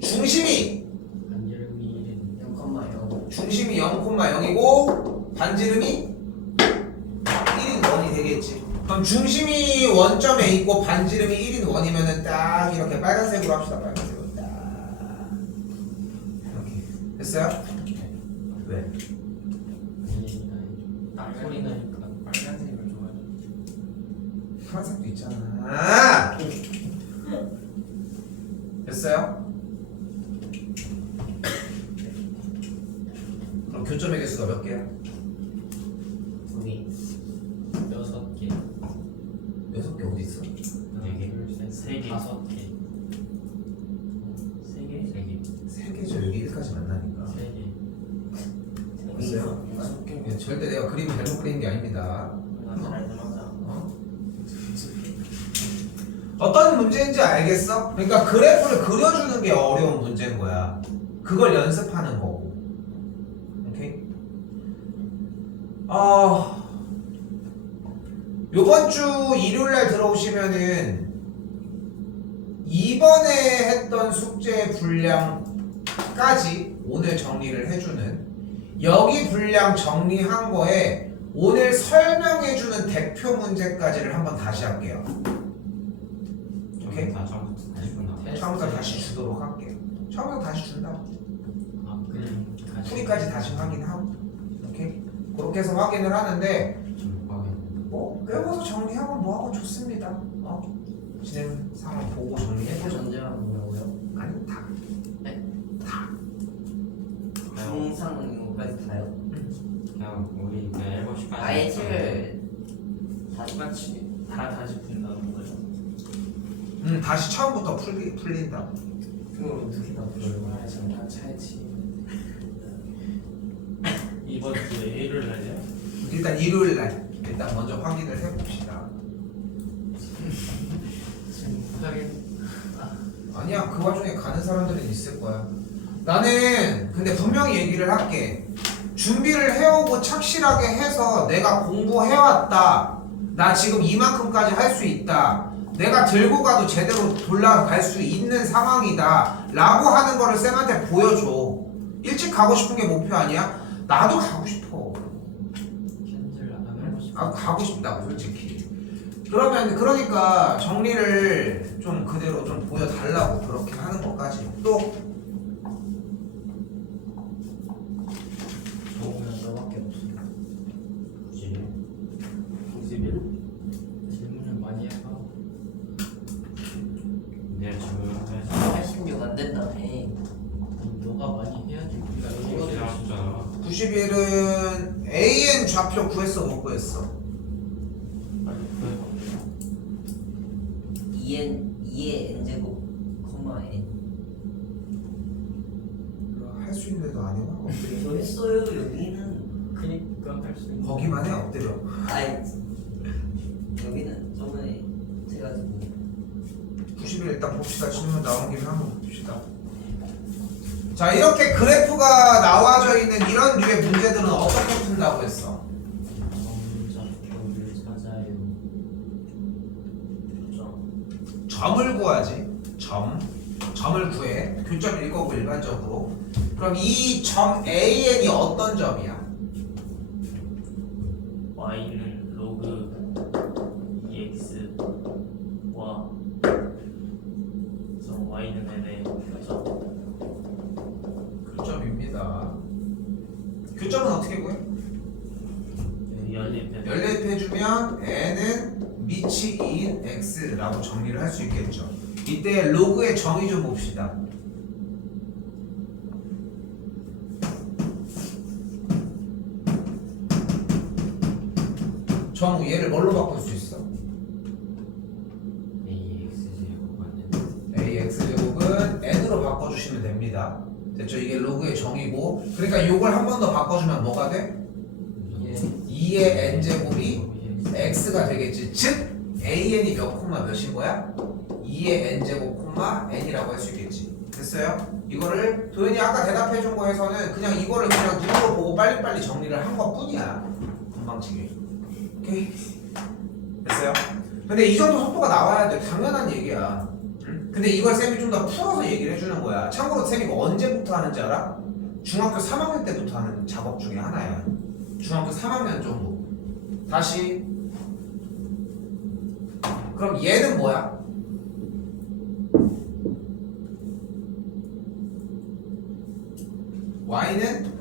중심이 반지름이 0,0 중심이 0,0이고 반지름이 1인 원이 되겠지. 그럼 중심이 원점에 있고 반지름이 1인 원이면은 딱 이렇게 빨간색으로 합시다. 빨간색으로 딱 이렇게 됐어요? 왜? 소리 나니까 빨간색을 좋아해. 파란색도 있잖아. 됐어요? 그럼 교점의 개수가 몇 개야? 2개. 6개 6개 어디 있어? 4개. 3개. 5개 3개? 3개죠. 여기 1까지 만나니까. 3개 됐어요? 예, 절대 내가 그림 잘못 그린 게 아닙니다. 잘 들어가자. 어떤 문제인지 알겠어? 그러니까 그래프를 그려주는 게 어려운 문제인 거야. 그걸 연습하는 거고. 오케이? 요번 주 일요일날 들어오시면은 이번에 했던 숙제 분량까지 오늘 정리를 해주는, 여기 분량 정리한 거에 오늘 설명해주는 대표 문제까지를 한번 다시 할게요. 오케이? 다 처음부터 다시 보나? 처음부터 다시 주도록 할게요. 처음부터 다시 준다. 아 그냥 풀이까지 다시 확인하고. 오케이? 그렇게 해서 확인을 하는데, 좀 하겠네. 뭐 빼고서 정리하고 뭐하고 좋습니다. 진행 상황 보고 정리해보죠. 전제하고 뭐라고요? 아니, 다. 중상 이거까지 다요? 그냥 우리 그냥 7시까지 아예 책을 다시 맞추기. 다 다시 푼다는 거죠. 다시 처음부터 풀린다. 그걸 어떻게 다 불러요? 아, 잠깐 차에 치. 이번 주에 일요일 날이야? 일단 일요일날 일단 먼저 확인을 해봅시다. 지금 하긴 아니야, 그 와중에 가는 사람들은 있을 거야. 나는 근데 분명히 얘기를 할게. 준비를 해오고 착실하게 해서 내가 공부해왔다, 나 지금 이만큼까지 할 수 있다, 내가 들고 가도 제대로 돌아갈 수 있는 상황이다 라고 하는 거를 쌤한테 보여줘. 일찍 가고 싶은 게 목표 아니야? 나도 가고 싶어. 캔슬 안 하고 싶어. 아, 가고 싶다고 솔직히. 그러니까 정리를 좀 그대로 좀 보여달라고 그렇게 하는 것까지. 또 그냥 너밖에 없어. 굳이 91? 질문을 많이 해서 내일 마표 구했어 못 구했어? 아니 구해볼게요. 2의 n제곱 콤마 n. 할 수 있는 데도 아니고 엎드려. 저 했어요. 여기는 그니까 할 수 있는 거기만 해 엎드려. 아이 여기는 저번에 제가 90일 일단 봅시다. 질문 나온 김에 한번 봅시다. 자 이렇게 그래프가 나와져 있는 이런 류의 문제들은 어떻게 푼다고 했어? 점을 찾아요. 점을 구하지. 점을 구해. 교점일 거고 일반적으로. 그럼 이 점 AN이 어떤 점이야? y는 로그 2x와 그래서 y는 n의 교점. 교점입니다. 교점은 어떻게 구해? 연립해. 연립해주면 n은 밑이 2인 x라고 정리를 할 수 있겠죠. 이때 로그의 정의 좀 봅시다. 정우 얘를 뭘로 바꿀 수 있어? AX제곱 맞는 ax제곱은 n으로 바꿔주시면 됩니다. 됐죠? 이게 로그의 정의고 그러니까 이걸 한 번 더 바꿔주면 뭐가 돼? 2의 n제곱이 x가 되겠지. 즉 an이 몇 콤마 몇인 거야? 2의 n제곱 콤마 n이라고 할 수 있겠지. 됐어요? 이거를 도현이 아까 대답해 준 거에서는 그냥 이거를 그냥 눈으로 보고 빨리빨리 정리를 한 것뿐이야. 금방치게. 오케이? 됐어요? 근데 이 정도 속도가 나와야 돼. 당연한 얘기야. 응? 근데 이걸 쌤이 좀 더 풀어서 얘기를 해주는 거야. 참고로 쌤이 이거 언제부터 하는지 알아? 중학교 3학년 때부터 하는 작업 중에 하나야. 중학교 3학년 정도. 다시. 그럼 얘는 뭐야? y는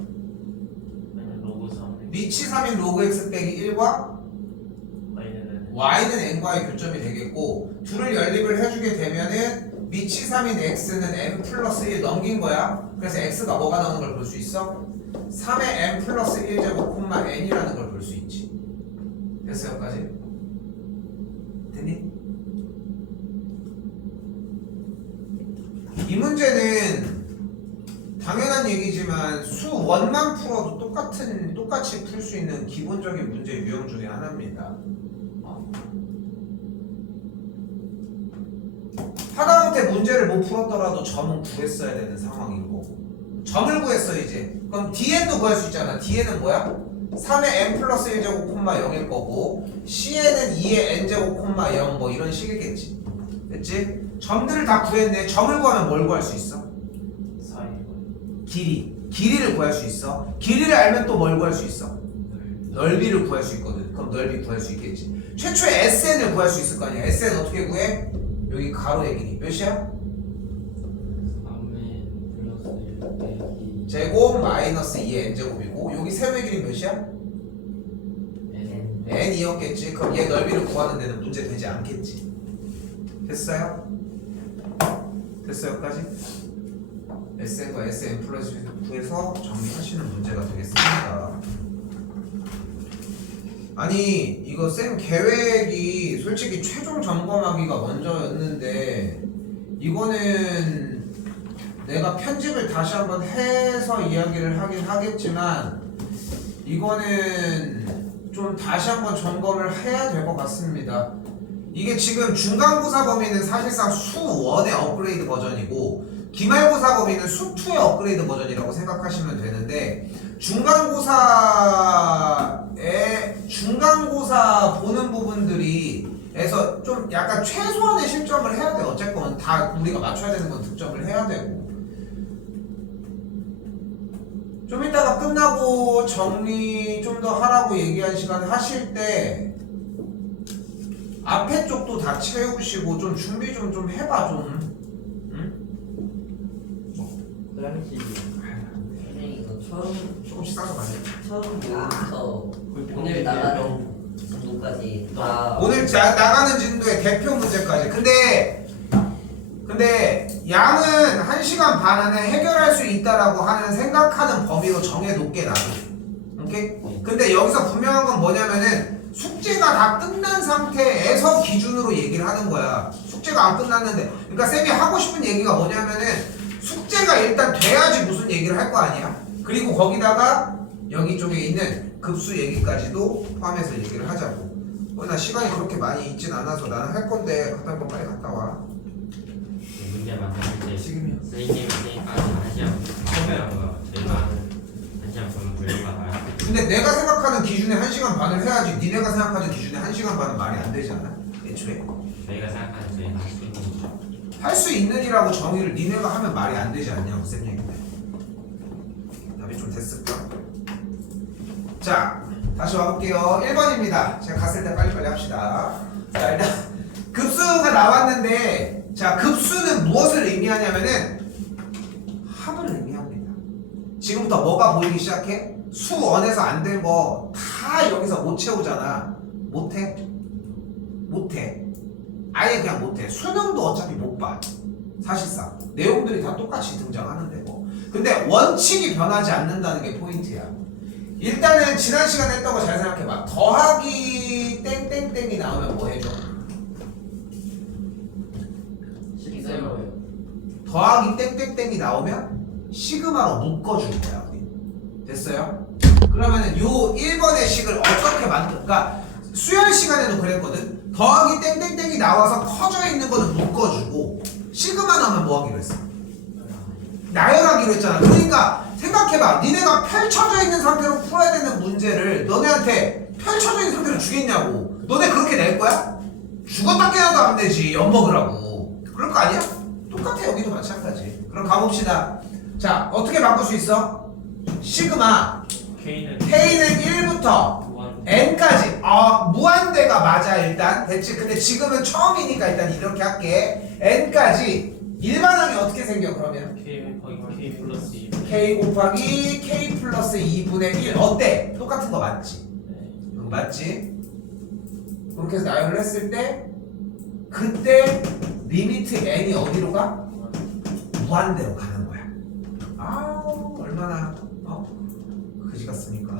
로그 3. 밑이 3인 로그 x 빼기 1과 y는 y는 n과의 교점이 되겠고 둘을 연립을 해주게 되면은 밑이 3인 x는 m 플러스 1 넘긴 거야. 그래서 x가 뭐가 나오는 걸 볼 수 있어? 3의 m 플러스 1제곱 콤마 n이라는 걸 볼 수 있지. 됐어 여기까지? 됐니? 이 문제는 당연한 얘기지만 수 원만 풀어도 똑같이 풀 수 있는 기본적인 문제 유형 중에 하나입니다. 하다못해 문제를 못 풀었더라도 점은 구했어야 되는 상황인 거고 점을 구했어 이제. 그럼 DN도 구할 수 있잖아. DN은 뭐야? 3의 n 플러스 1제곱 콤마 0일 거고 Cn은 2의 n제곱 콤마 0 뭐 이런 식이겠지. 됐지? 점들을 다 구했네. 점을 구하면 뭘 구할 수 있어? 4이고 길이를 구할 수 있어. 길이를 알면 또 뭘 구할 수 있어? 넓이를 구할 수 있거든. 그럼 넓이 구할 수 있겠지. 최초에 SN을 구할 수 있을 거 아니야. SN 어떻게 구해? 여기 가로의 길이 몇이야? 3의 플러스 1 빼기 제곱 마이너스 2의 n제곱이고 여기 세로의 길이 몇이야? N n이었겠지. 그럼 얘 넓이를 구하는 데는 문제 되지 않겠지. 됐어요? 됐어요 여기까지? SN과 SN 플러스 1 구해서 정리하시는 문제가 되겠습니다. 아니 이거 쌤 계획이 솔직히 최종 점검하기가 먼저였는데 이거는 내가 편집을 다시 한번 해서 이야기를 하긴 하겠지만 이거는 좀 다시 한번 점검을 해야 될 것 같습니다. 이게 지금 중간고사 범위는 사실상 수1의 업그레이드 버전이고 기말고사 범위는 수2의 업그레이드 버전이라고 생각하시면 되는데 중간고사 보는 부분들이에서 좀 약간 최소한의 실점을 해야 돼. 어쨌건 다 우리가 맞춰야 되는 건 득점을 해야 되고 좀 이따가 끝나고 정리 좀 더 하라고 얘기한 시간 하실 때 앞에 쪽도 다 채우시고 좀 준비 좀 해봐 좀. 플랑식이 선생님 이거 처음 조금씩 싸서 가세요. 처음부터 오늘 나가는 정도까지 다 오늘 나가는 진도의 대표 문제까지. 근데 양은 1시간 반 안에 해결할 수 있다라고 하는 생각하는 범위로 정해놓게 나도. 오케이? 근데 여기서 분명한 건 뭐냐면은 숙제가 다 끝난 상태에서 기준으로 얘기를 하는 거야. 숙제가 안 끝났는데. 그러니까 쌤이 하고 싶은 얘기가 뭐냐면은 숙제가 일단 돼야지 무슨 얘기를 할 거 아니야. 그리고 거기다가 여기 쪽에 있는 급수 얘기까지도 포함해서 얘기를 하자고. 나 시간이 그렇게 많이 있진 않아서 나는 할 건데 갔다 한번 빨리 갔다 와. 문제 만들 때 지금이요. 선생님이 쓰니까 1시간 처음이라고 제일 많은 1시간 보면 분류가 나요. 근데 내가 생각하는 기준에 1시간 반을 해야지 니네가 생각하는 기준에 1시간 반은 말이 안 되지 않아? 애초에 저희가 생각하는 저희 할수 있는 거. 할 수 있는이라고 정의를 니네가 하면 말이 안 되지 않냐고 쌤 얘기인데 답이 좀 됐을까? 자 다시 와볼게요. 1번입니다 제가 갔을 때 빨리빨리 합시다. 자 일단 급수가 나왔는데 자 급수는 무엇을 의미하냐면은 합을 의미합니다. 지금부터 뭐가 보이기 시작해? 수원에서 안 된 거 다 여기서 못 채우잖아. 못해? 못해. 아예 그냥 못해. 수능도 어차피 못 봐. 사실상 내용들이 다 똑같이 등장하는데 뭐. 근데 원칙이 변하지 않는다는 게 포인트야. 일단은 지난 시간에 했던 거 잘 생각해봐. 더하기 땡땡땡이 나오면 뭐 해줘? 식세요. 더하기 땡땡땡이 나오면 시그마로 묶어줄 거야. 됐어요? 그러면은 요 1번의 식을 어떻게 만들까? 수열 시간에도 그랬거든. 더하기 땡땡땡이 나와서 커져 있는 거는 묶어주고 시그마 나오면 뭐 하기로 했어? 나열하기로 했잖아. 그러니까 생각해봐. 니네가 펼쳐져 있는 상태로 풀어야 되는 문제를 너네한테 펼쳐져 있는 상태로 주겠냐고. 너네 그렇게 낼 거야? 죽었다 깨어도 안 되지. 엿먹으라고. 그럴 거 아니야? 똑같아. 여기도 마찬가지. 그럼 가봅시다. 자 어떻게 바꿀 수 있어? 시그마 K는 1부터 무한 n까지 무한대가 맞아. 일단 됐지. 근데 지금은 처음이니까 일단 이렇게 할게. n까지 일반항이 어떻게 생겨 그러면? K 거기 K 플러스 2. k 곱하기 k 플러스 2분의 1 어때? 똑같은 거 맞지? 맞지? 그렇게 해서 나열을 했을 때 그때 리미트 n이 어디로 가? 무한대로 가는 거야. 얼마나 그지 같습니까?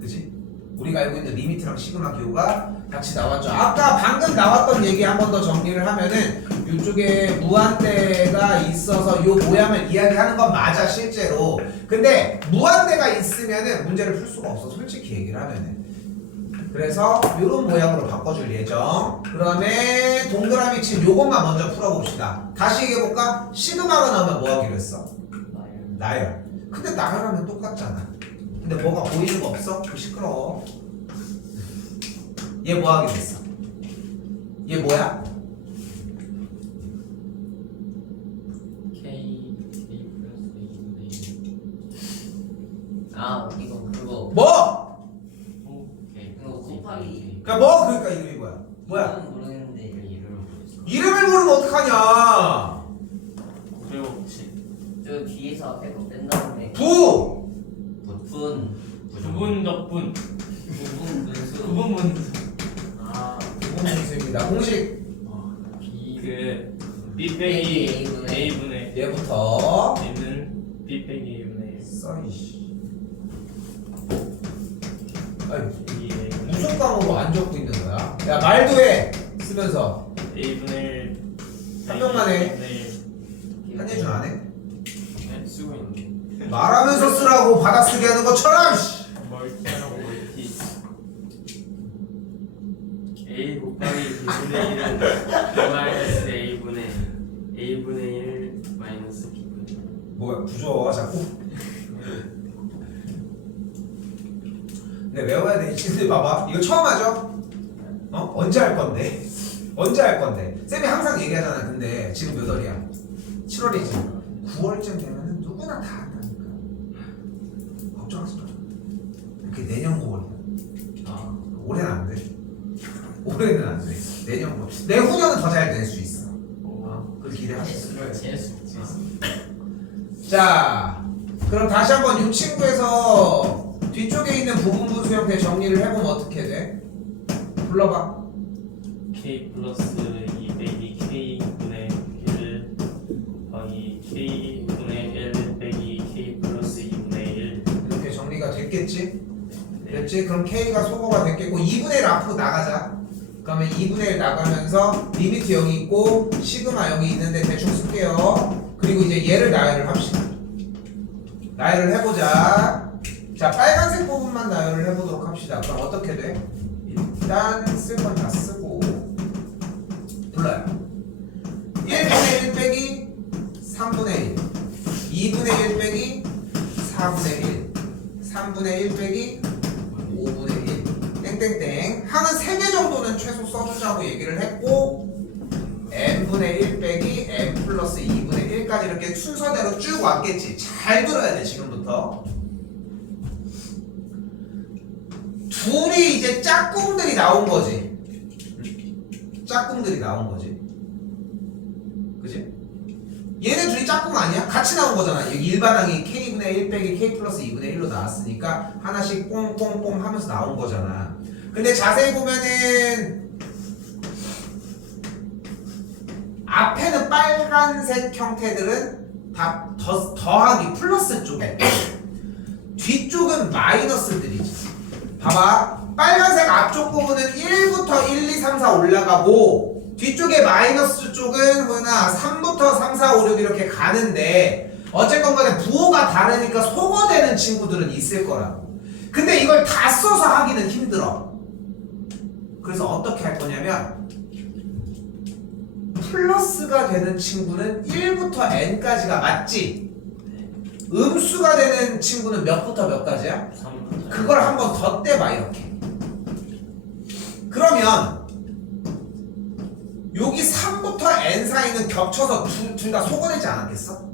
그지? 우리가 알고 있는 리미트랑 시그마 기호가 같이 나왔죠. 아까 방금 나왔던 얘기 한 번 더 정리를 하면은 이쪽에 무한대가 있어서 요 모양을 이야기하는 건 맞아 실제로. 근데 무한대가 있으면은 문제를 풀 수가 없어 솔직히 얘기를 하면은. 그래서 요런 모양으로 바꿔줄 예정. 그 다음에 동그라미 친 요것만 먼저 풀어봅시다. 다시 얘기해볼까? 시그마가 나오면 뭐 하기로 했어? 나열. 근데 나열하면 똑같잖아. 근데 뭐가 보이는 거 없어? 그 시끄러워. 얘 뭐 하게 됐어? 얘 뭐야? K 플러스 2분의 1. 이거 그거 뭐? 오케이. 이거 곱하기. 그러니까 뭐? 그러니까 이름이 뭐야? 뭐야? 이거는 모르겠는데 이름을 모르겠어. 이름을 모르면 어떡하냐? 957. 저 뒤에서 앞에 거 뺀 다음에 부! 분 부분적분. 부분 분수 부분 분수. 부분 분수입니다. 공식 그 B 빼기 A분의 얘부터 N은 B 빼기 A분의 써이씨. 아니 A 무슨 과목으로 안 적고 있는 거야? 야 말도 해! 쓰면서 A분의 한 명만 해. 한예준 안 해? 네, 쓰고 있는데. 말하면서 쓰라고 받아쓰기 하는 것처럼 씨. 멀티하고 멀티. A 곱하기 B분의 1은 마이너스 A분의 1 마이너스 B분의 뭐야 부조화 자꾸. 근데 외워야 돼. 근데 봐봐 이거 처음 하죠? 언제 할 건데? 언제 할 건데? 쌤이 항상 얘기하잖아. 근데 지금 몇 월이야? 7월이지. 9월쯤 되면은 누구나 다 한다니까. 걱정하지 마. 그게 내년 9월이야. 올해는 안 돼. 올해는 안 돼. 내년 9월. 내후년은 더 잘 될 수 있어. 그 기대하시죠. 재수. 자, 그럼 다시 한번 이 친구에서 뒤쪽에 있는 부분 분수 형태 정리를 해보면 어떻게 돼? 불러봐. K 플러스 2 빼기 K분의 1 곱하기 K분의 1 빼기 K 플러스 2분의 1 이렇게 정리가 됐겠지? 됐지? 그럼 K가 소거가 됐겠고 2분의 1 앞으로 나가자. 그러면 2분의 1 나가면서 리미트 여기 있고 시그마 여기 있는데 대충 쓸게요. 그리고 이제 얘를 나열을 합시다. 나열을 해보자. 자, 빨간색 부분만 나열을 해보도록 합시다. 그럼 어떻게 돼? 일단 쓸 건 다 쓰고 불러요. 1분의 1 빼기 3분의 1 2분의 1 빼기 4분의 1 3분의 1 빼기 5분의 1 땡땡땡 항은 3개 정도는 최소 써주자고 얘기를 했고 n분의 1 빼기 n 플러스 2분의 1까지 이렇게 순서대로 쭉 왔겠지. 잘 들어야 돼 지금부터. 둘이 이제 짝꿍들이 나온 거지. 짝꿍들이 나온 거지. 그지? 얘네 둘이 짝꿍 아니야? 같이 나온 거잖아. 여기 일반항이 k분의 1 빼기 k 플러스 2분의 1로 나왔으니까 하나씩 뽕뽕뽕 하면서 나온 거잖아. 근데 자세히 보면은 앞에는 빨간색 형태들은 다 더하기 플러스 쪽에 뒤쪽은 마이너스들이지. 봐봐. 빨간색 앞쪽 부분은 1부터 1, 2, 3, 4 올라가고 뒤쪽에 마이너스 쪽은 뭐나 3부터 3, 4, 5, 6 이렇게 가는데 어쨌건 간에 부호가 다르니까 소거되는 친구들은 있을 거라고. 근데 이걸 다 써서 하기는 힘들어. 그래서 어떻게 할 거냐면 플러스가 되는 친구는 1부터 n까지가 맞지? 음수가 되는 친구는 몇부터 몇까지야? 3. 그걸 한번 더 떼봐 이렇게. 그러면 여기 3부터 n 사이는 겹쳐서 둘 다 소거되지 않았겠어?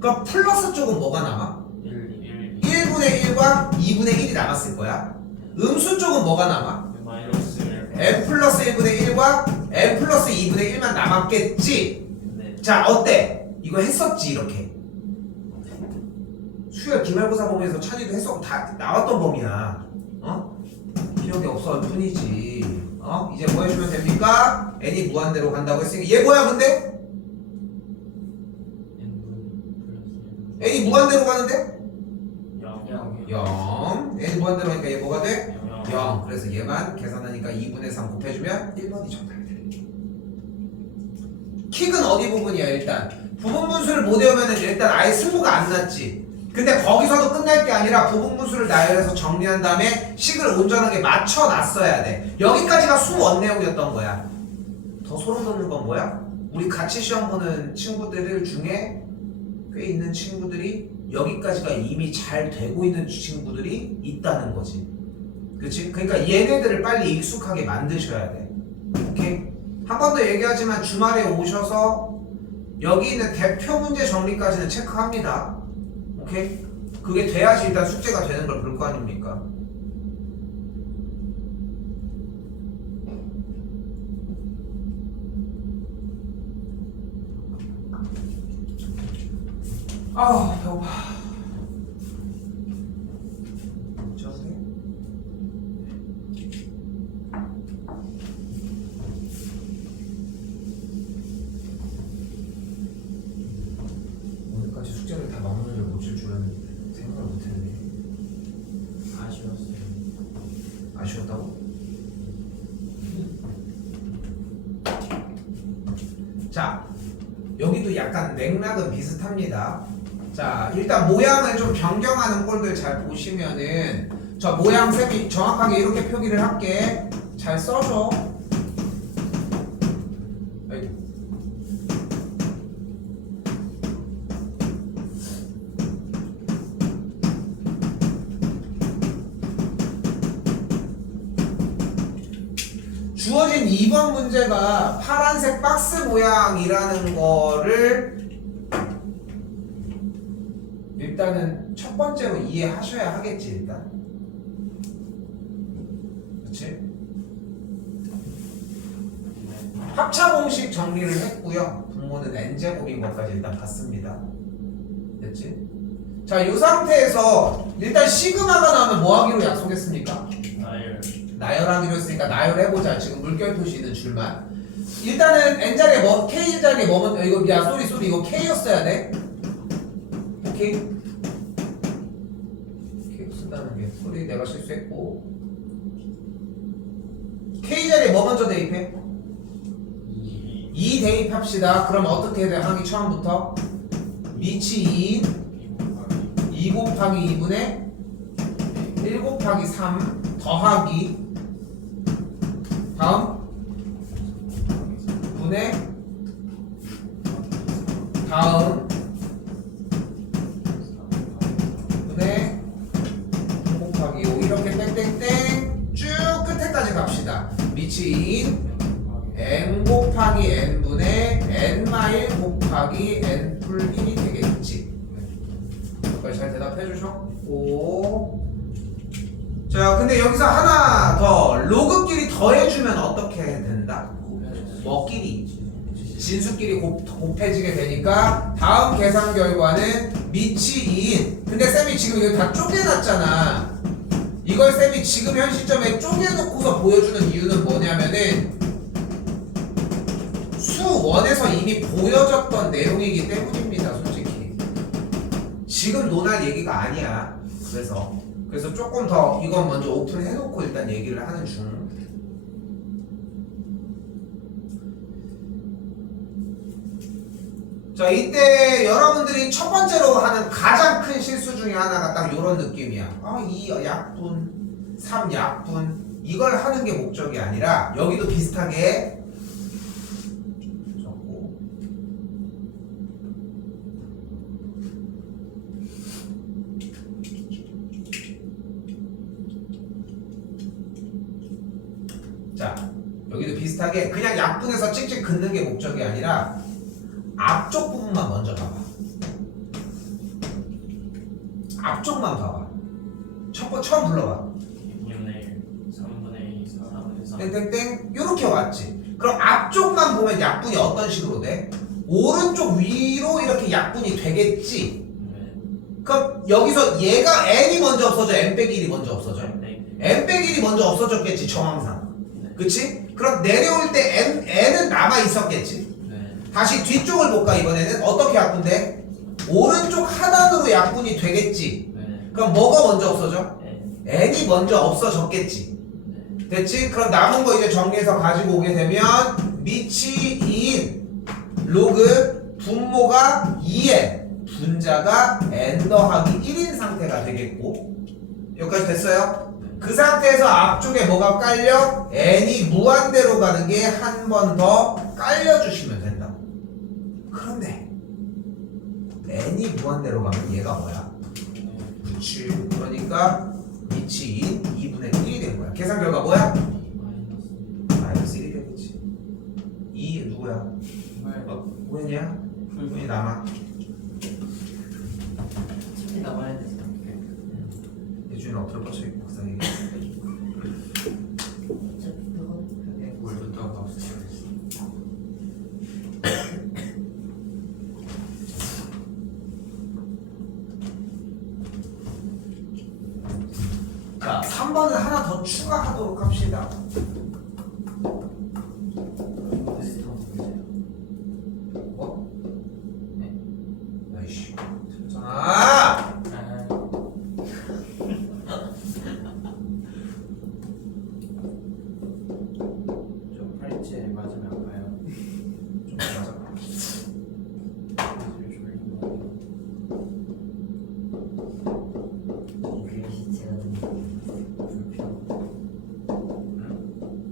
그럼 플러스 쪽은 뭐가 남아? 1분의 1과 2분의 1이 남았을 거야. 음수 쪽은 뭐가 남아? 마이너스 1. n 플러스 1분의 1과 n 플러스 2분의 1만 남았겠지? 네. 자 어때? 이거 했었지 이렇게. 수열 기말고사 범위에서 찬이도 했었고 다 나왔던 범위야. 어? 기억이 없을 뿐이지. 어? 이제 뭐 해주면 됩니까? n이 무한대로 간다고 했으니까 얘 뭐야 근데? n이 무한대로 가는데? 0. 0. n이 무한대로 가니까 얘 뭐가 돼? 0. 0. 그래서 얘만 계산하니까 2분의 3 곱해주면 1번이 정답이 돼. 킥은 어디 부분이야 일단? 부분 분수를 못 외우면 일단 아예 승부가 안 났지. 근데 거기서도 끝날 게 아니라 부분 분수를 나열해서 정리한 다음에 식을 온전하게 맞춰놨어야 돼. 여기까지가 수원 내용이었던 거야. 더 소름 돋는 건 뭐야? 우리 같이 시험 보는 친구들 중에 꽤 있는 친구들이 여기까지가 이미 잘 되고 있는 친구들이 있다는 거지. 그치? 그러니까 얘네들을 빨리 익숙하게 만드셔야 돼. 오케이? 한 번 더 얘기하지만 주말에 오셔서 여기 있는 대표 문제 정리까지는 체크합니다. 오케이? 그게 돼야지 일단 숙제가 되는 걸 볼 거 아닙니까? 아우 배고파. 저세요? 오늘까지 숙제를 다 마무리를 못 줄 줄은 생각을 못했네. 아쉬웠어요. 아쉬웠다고? 자, 여기도 약간 맥락은 비슷합니다. 자, 일단 모양을 좀 변경하는 꼴들 잘 보시면은 저 모양 쌤이 정확하게 이렇게 표기를 할게. 잘 써줘. 아이고. 주어진 2번 문제가 파란색 박스 모양이라는 거를 일단은 첫 번째로 이해하셔야 하겠지 일단. 그렇지? 합차 공식 정리를 했고요. 분모는 n제곱인 것까지 일단 봤습니다. 됐지? 자, 이 상태에서 일단 시그마가 나오면 뭐 하기로 약속했습니까? 나열. 나열하기로 했으니까 나열해보자. 지금 물결 표시 있는 줄만. 일단은 n자리에 뭐 k자리에 뭐면 이거 야 쏘리 이거 k였어야 돼. 오케이? k였어. 있다는 게 소리 내가 실수했고 K 자리에 뭐 먼저 대입해? 2 대입합시다. 그럼 어떻게 돼? 하기 처음부터 미치 2인 2 곱하기 2분의 1 곱하기 3 더하기 다음 분의 다음 분의 2 곱하기 5 이렇게 땡땡땡 쭉 끝에까지 갑시다. 미치인 n 곱하기 n분의 n-1 곱하기 n 풀 1이 되겠지. 여기까지 잘 대답해 주셨고 자 근데 여기서 하나 더 로그끼리 더해주면 어떻게 된다? 뭐끼리? 진수끼리 곱해지게 되니까 다음 계산 결과는 미치 2인 근데 쌤이 지금 이거 다 쪼개놨잖아. 이걸 쌤이 지금 현 시점에 쪼개놓고서 보여주는 이유는 뭐냐면은 수 1에서 이미 보여졌던 내용이기 때문입니다. 솔직히 지금 논할 얘기가 아니야. 그래서 조금 더 이건 먼저 오픈해놓고 일단 얘기를 하는 중. 자 이때 여러분들이 첫 번째로 하는 가장 큰 실수 중에 하나가 딱 이런 느낌이야. 이 약분 3약분 이걸 하는 게 목적이 아니라 여기도 비슷하게 적고 자 여기도 비슷하게 그냥 약분해서 찍찍 긋는 게 목적이 아니라 앞쪽 부분만 먼저 봐봐. 앞쪽만 봐봐. 처음 불러봐. 2분의 1, 3분의 2, 4분의 3 땡땡땡 요렇게 왔지. 그럼 앞쪽만 보면 약분이 어떤 식으로 돼? 오른쪽 위로 이렇게 약분이 되겠지. 네. 그럼 여기서 얘가 n이 먼저 없어져 n 빼기 1이 먼저 없어져? n 빼기 1이 먼저 없어졌겠지 정황상. 그치? 그럼 내려올 때 n은 남아 있었겠지. 다시 뒤쪽을 볼까 이번에는 어떻게 약분돼? 오른쪽 하단으로 약분이 되겠지. 그럼 뭐가 먼저 없어져? n이 먼저 없어졌겠지. 됐지? 그럼 남은 거 이제 정리해서 가지고 오게 되면 미치 2인 로그 분모가 2n 분자가 n 더하기 1인 상태가 되겠고 여기까지 됐어요? 그 상태에서 앞쪽에 뭐가 깔려? n이 무한대로 가는 게 한 번 더 깔려주시면 된다. 그런데 n이 무한대로 가면 얘가 뭐야? 그치. 그러니까 미치 2분의 1이 된 거야. 계산 결과 뭐야? 마이너스 1이 되겠지. 2 누구야? 뭐였냐? 불분이 남아. 책이 남아야 되지. 예준이는 어떻게 뻗쳐 있고 박사님. 뭘부터 없어. 자, 3번을 하나 더 추가하도록 합시다. 뭐? 네. 아이씨. 아! 좀 팔찌에 맞으면 아파요. 좀 맞아. 글씨체가 좀 불편.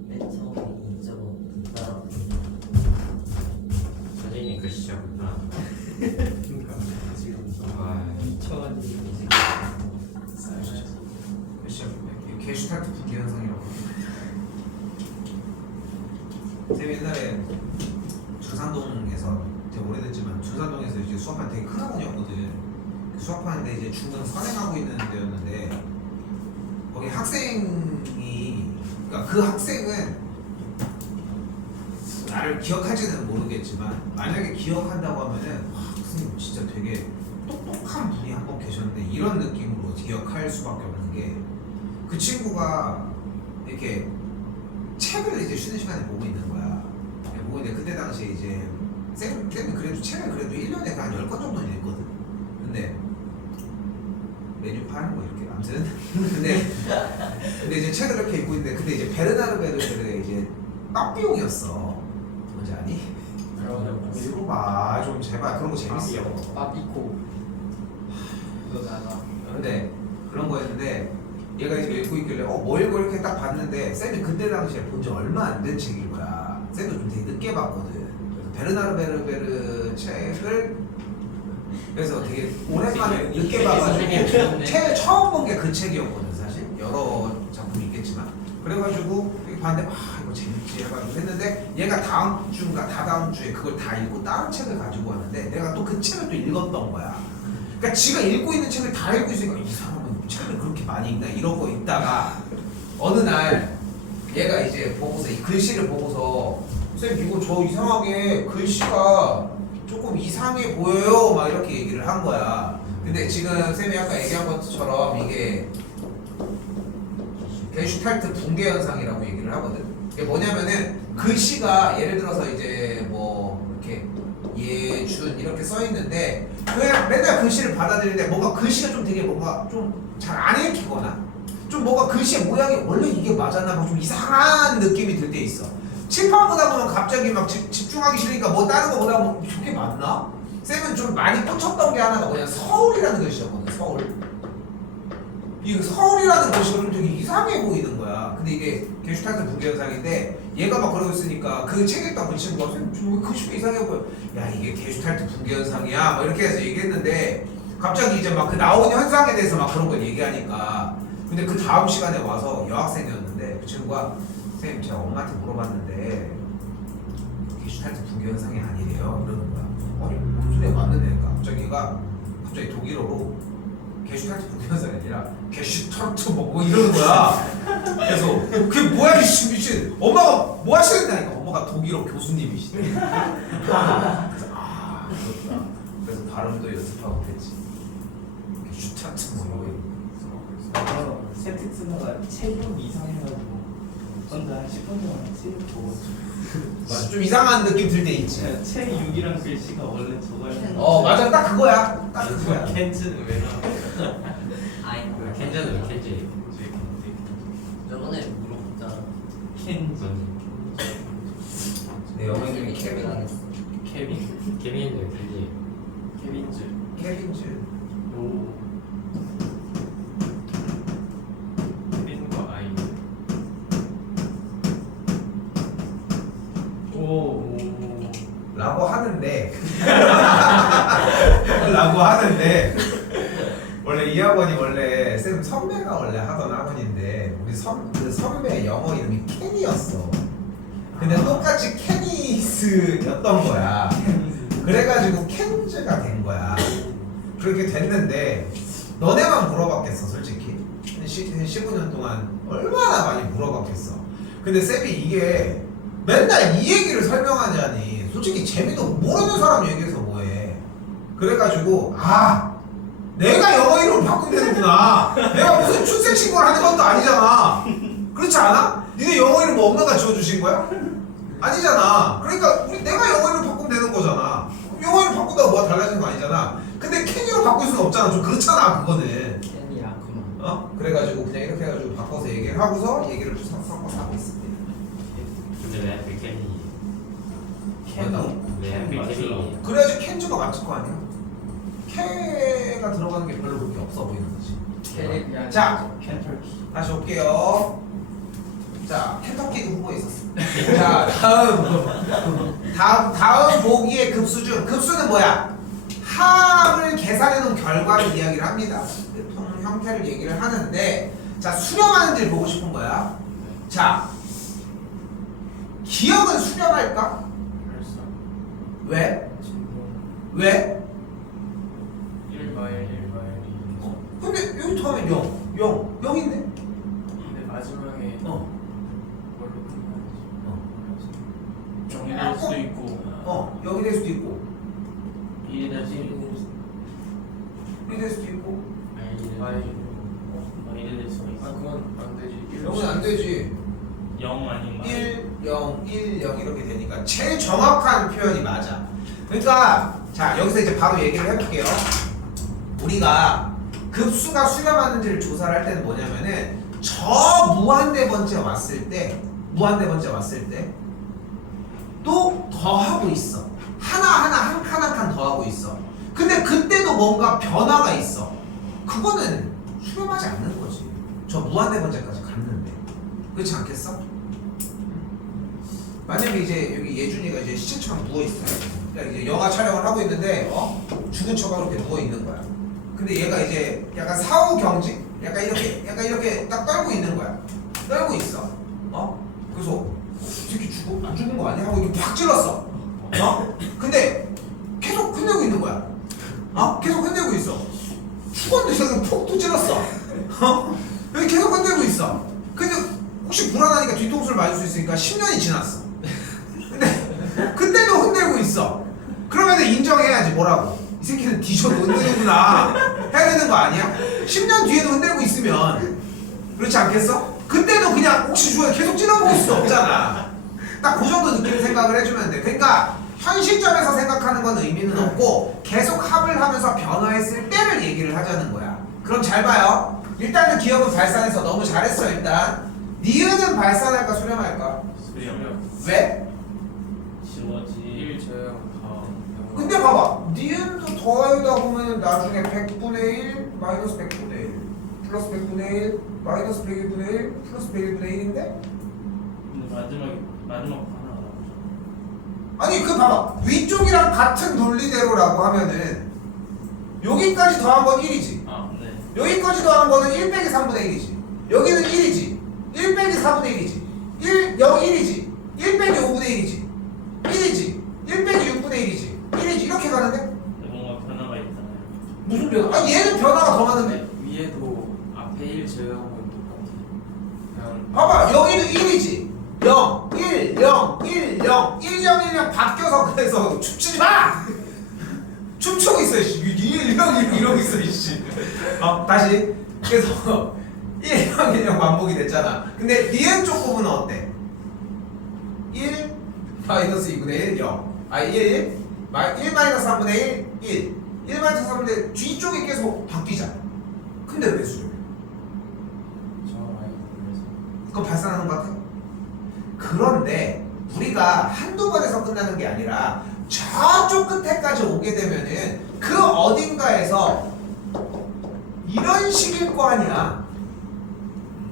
맨 처음에 2.5 따라. 선생님이 글씨가 불편하다. 그러니까 지금 아, 2,000원이 글씨 게슈탈트 붕괴 현상이라고. 쌤 옛날에 준산동에서 되게 오래됐지만 준산동에서 이제 수업할 때 되게 큰 학원이었거든. 그 수업하는데 이제 중등 선행하고 있는 데였는데 거기 학생이 그러니까 그 학생은 나를 기억할지는 모르겠지만 만약에 기억한다고 하면은 선생님 진짜 되게 똑똑한 분이 한 번 계셨는데 이런 느낌으로 기억할 수밖에 없는 게 그 친구가 이렇게 책을 이제 쉬는 시간에 보고 있는 거야. 보고 있는데 그때 당시에 이제 쌤은 그래도 책을 그래도 1년에 한 10권 정도는 읽거든. 근데 메뉴 파는 거 이렇게 안 아무튼 근데 이제 책을 이렇게 읽고 있는데 근데 이제 베르나르 베르베르의 이제 빡비용이었어. 뭔지 아니? 읽어봐 좀 제발 그런 거 재밌어. 빠삐코. 이거 나가. 근데 그런 거였는데 얘가 이제 읽고 있길래 뭐 읽고 이렇게 딱 봤는데 쌤이 그때 당시에 본 지 얼마 안 된 책인 거야. 쌤도 좀 되게 늦게 봤거든. 그래서 베르나르 베르베르 책을 그래서 되게 오랜만에 늦게 봐가지고 책을 처음 본 게 그 책이었거든. 사실 여러 작품이 있겠지만 그래가지고 이렇게 봤는데 이거 재밌지 해가지고 했는데 얘가 다음 주인가 다다음 주에 그걸 다 읽고 다른 책을 가지고 왔는데 내가 또 그 책을 또 읽었던 거야. 그러니까 지가 읽고 있는 책을 다 읽고 있으니까 이 사람은 책을 그렇게 많이 읽나 이러고 있다가 어느 날 얘가 이제 보고서 이 글씨를 보고서 쌤 이거 저 이상하게 글씨가 조금 이상해 보여요 막 이렇게 얘기를 한 거야. 근데 지금 쌤이 아까 얘기한 것처럼 이게 게슈탈트 붕괴 현상이라고 얘기를 하거든. 이게 뭐냐면은 글씨가 예를 들어서 이제 뭐 이렇게 예준 이렇게 써 있는데 그냥 맨날 글씨를 받아들이는데 뭔가 글씨가 좀 되게 뭔가 좀 잘 안 읽히거나 좀 뭔가 글씨의 모양이 원래 이게 맞았나 막 좀 이상한 느낌이 들 때 있어. 칠판 보다 보면 갑자기 막 집중하기 싫으니까 뭐 다른 거 보다 보면 저게 맞나? 쌤은 좀 많이 꽂혔던 게 하나가 뭐냐 서울이라는 글씨였거든. 서울. 이 서울이라는 글씨가 좀 되게 이상해 보이는 거야. 근데 이게 게슈탈트 붕괴 현상인데 얘가 막 그러고 있으니까 그 책 읽다 그 친구가 쌤 저 글씨가 이상해 보여. 야 이게 게슈탈트 붕괴 현상이야. 막 이렇게 해서 얘기했는데 갑자기 이제 막 그 나오는 현상에 대해서 막 그런 걸 얘기하니까 근데 그 다음 시간에 와서 여학생이었는데 그 친구가 쌤 제가 엄마한테 물어봤는데 게슈탈트 붕괴 현상이 아니래요 이러는 거야. 아니 뭔 소리야 맞는데 갑자기 얘가 갑자기 독일어로 게슈탈트 붕괴 현상이 아니라 게슈탈트 뭐 이러는 거야. 그래서 그게 뭐야 미친 엄마가 뭐 하시는다니까 엄마가 독일어 교수님이시대. 그래서 그렇구나. 그래서 발음도 연습하고 그랬지. 게슈탈트 뭐 세트 쓰다가 체격이 이상해가지고 혼자 한 10분 동안 책 보고 맞아 좀 이상한 느낌 들 때 있지. 책 6이랑 글씨가 원래 저거야. 맞아 딱 그거야. 딱 그거야. 켄즈는 왜 나와? 아이 켄즈는 왜 켄즈? 저번에 물어봤잖아. 켄즈. 내 영어 이름이 케빈. 케빈? 케빈인데 왜 켄즈? 케빈즈. 케빈즈. 오. 케빈과 아이. 오. 라고 하는데 라고 하는데 원래 이 학원이 원래 쌤 선배가 원래 하던 학원인데 우리 그 선배 영어 이름이 케니였어. 근데 똑같이 케니스였던 거야. 그래가지고 켄즈가 된 거야. 그렇게 됐는데 너네만 물어봤겠어 솔직히. 15년 동안 얼마나 많이 물어봤겠어. 근데 쌤이 이게 맨날 이 얘기를 설명하자니 솔직히 재미도 모르는 사람 얘기해서 뭐해. 그래가지고 내가 영어 이름을 바꾸면 되는구나. 내가 무슨 출생신고를 하는 것도 아니잖아. 그렇지 않아? 니네 영어 이름 뭐 엄마가 지어주신 거야? 아니잖아. 그러니까 내가 영어 이름 바꾸면 되는 거잖아. 영어 이름 바꾼다고 뭐가 달라지는 거 아니잖아. 근데 케니로 바꿀 수는 없잖아. 좀 그렇잖아 그거는. 캔이라구나. 그래가지고 그냥 이렇게 해가지고 바꿔서 얘기를 하고서 얘기를 좀 섞어서 하고 있습니다. 근데 왜 하필 케빈이? 왜 하필 케빈이? 그래야지 켄즈가 맞을 거 아니야. 케가 들어가는 게 별로 그렇게 없어 보이는 거지. 캐리비안. 자, 켄터키. 다시 올게요. 자, 켄터키도 후보에 있었어. 자, 다음 보기의 급수 중 급수는 뭐야? 합을 계산해 놓은 결과를 이야기를 합니다. 형태를 얘기를 하는데 자, 수렴하는지를 보고 싶은 거야. 자, 기억은 수렴할까? 왜? 왜? 1마일 1마일 근데 여기 처음에 0 있네? 근데 마지막에 어. 뭘로 끝나는지 어. 0이 될 수도 있고 0이 될 수도 있고 1이 될 수도 있고 1이 될 수도 있고 마일이 될 수도 있고 그건 안 되지. 0은 안 되지. 0 아닌 마일 1, 0, 1, 0 이렇게 되니까 제일 정확한 표현이 맞아. 그러니까 자 여기서 이제 바로 얘기를 해볼게요. 우리가 급수가 수렴하는지를 조사를 할 때는 뭐냐면은 저 무한대번째 왔을 때 또 더하고 있어. 하나하나 한 칸 한 칸 더하고 있어. 근데 그때도 뭔가 변화가 있어. 그거는 수렴하지 않는 거지. 저 무한대번째까지 갔는데. 그렇지 않겠어? 만약에 이제 여기 예준이가 이제 시체처럼 누워있어. 그러니까 이제 영화 촬영을 하고 있는데 죽은 척하고 이렇게 누워있는 거야. 근데 얘가 이제 약간 사후 경직? 약간 이렇게 딱 떨고 있는 거야. 떨고 있어. 그래서 이 새끼 안 죽은 거 아니야? 하고 이렇게 팍 찔렀어. 근데 계속 흔들고 있는 거야. 계속 흔들고 있어. 죽었는데 저기 푹 찔렀어. 여기 계속 흔들고 있어. 근데 혹시 불안하니까 뒤통수를 맞을 수 있으니까 10년이 지났어. 근데 그때도 흔들고 있어. 그러면 인정해야지. 뭐라고? 이 새끼는 뒤져도 흔드는구나 해야 되는 거 아니야? 10년 뒤에도 흔들고 있으면 그렇지 않겠어? 그때도 그냥 혹시 죽어도 계속 찔러보고 수도 없잖아. 딱 그 정도 느낌 생각을 해주면 돼. 그러니까 현 시점에서 생각하는 건 의미는 없고 계속 합을 하면서 변화했을 때를 얘기를 하자는 거야. 그럼 잘 봐요. 일단은 기억은 발산해서 너무 잘했어. 일단 니은은 발산할까 수렴할까? 수렴. 왜? 지워지 1 저형 다 근데 봐봐. 니은도 더하다 보면 나중에 100분의 1 마이너스 100분의 1 플러스 100분의 1 마이너스 101분의 1 플러스 101분의 1인데? 근데 마지막 하나 나오죠. 아니 그 봐봐. 위쪽이랑 같은 논리대로라고 하면은 여기까지 더한 건 1이지. 네. 여기까지 더한 거는 1 빼기 3분의 1이지. 여기는 1이지. 1 빼기 4분의 1이지. 0, 1이지. 1 빼기 5분의 1이지. 1이지. 1 빼기 6분의 1이지. 1이지. 이렇게 가는데? 근데 뭔가 변화가 있잖아요. 무슨 변화? 얘는 변화가 더 많은데? 위에도 앞에 1 저형은 똑같아. 그냥 봐봐. 여기는 1이지. 0, 1, 0, 1, 0, 1, 0, 1, 0 바뀌어서 그래서 춤추지 마! 춤추고 있어, 이씨. 1, 0, 1, 이러고 있어, 이씨. 다시. 그래서 1, 0, 1, 0 반복이 됐잖아. 근데 니은 쪽 부분은 어때? 1, 마이너스 2분의 1, 0. 1 마이너스 3분의 1, 1. 1 마이너스 3분의 1. 뒤쪽이 계속 바뀌잖아. 근데 왜 수렴해? 저 아이 그래서 그건 발산하는 것 같아? 그런데 우리가 한두 번에서 끝나는 게 아니라 저쪽 끝에까지 오게 되면은 그 어딘가에서 이런 식일 거 아니야.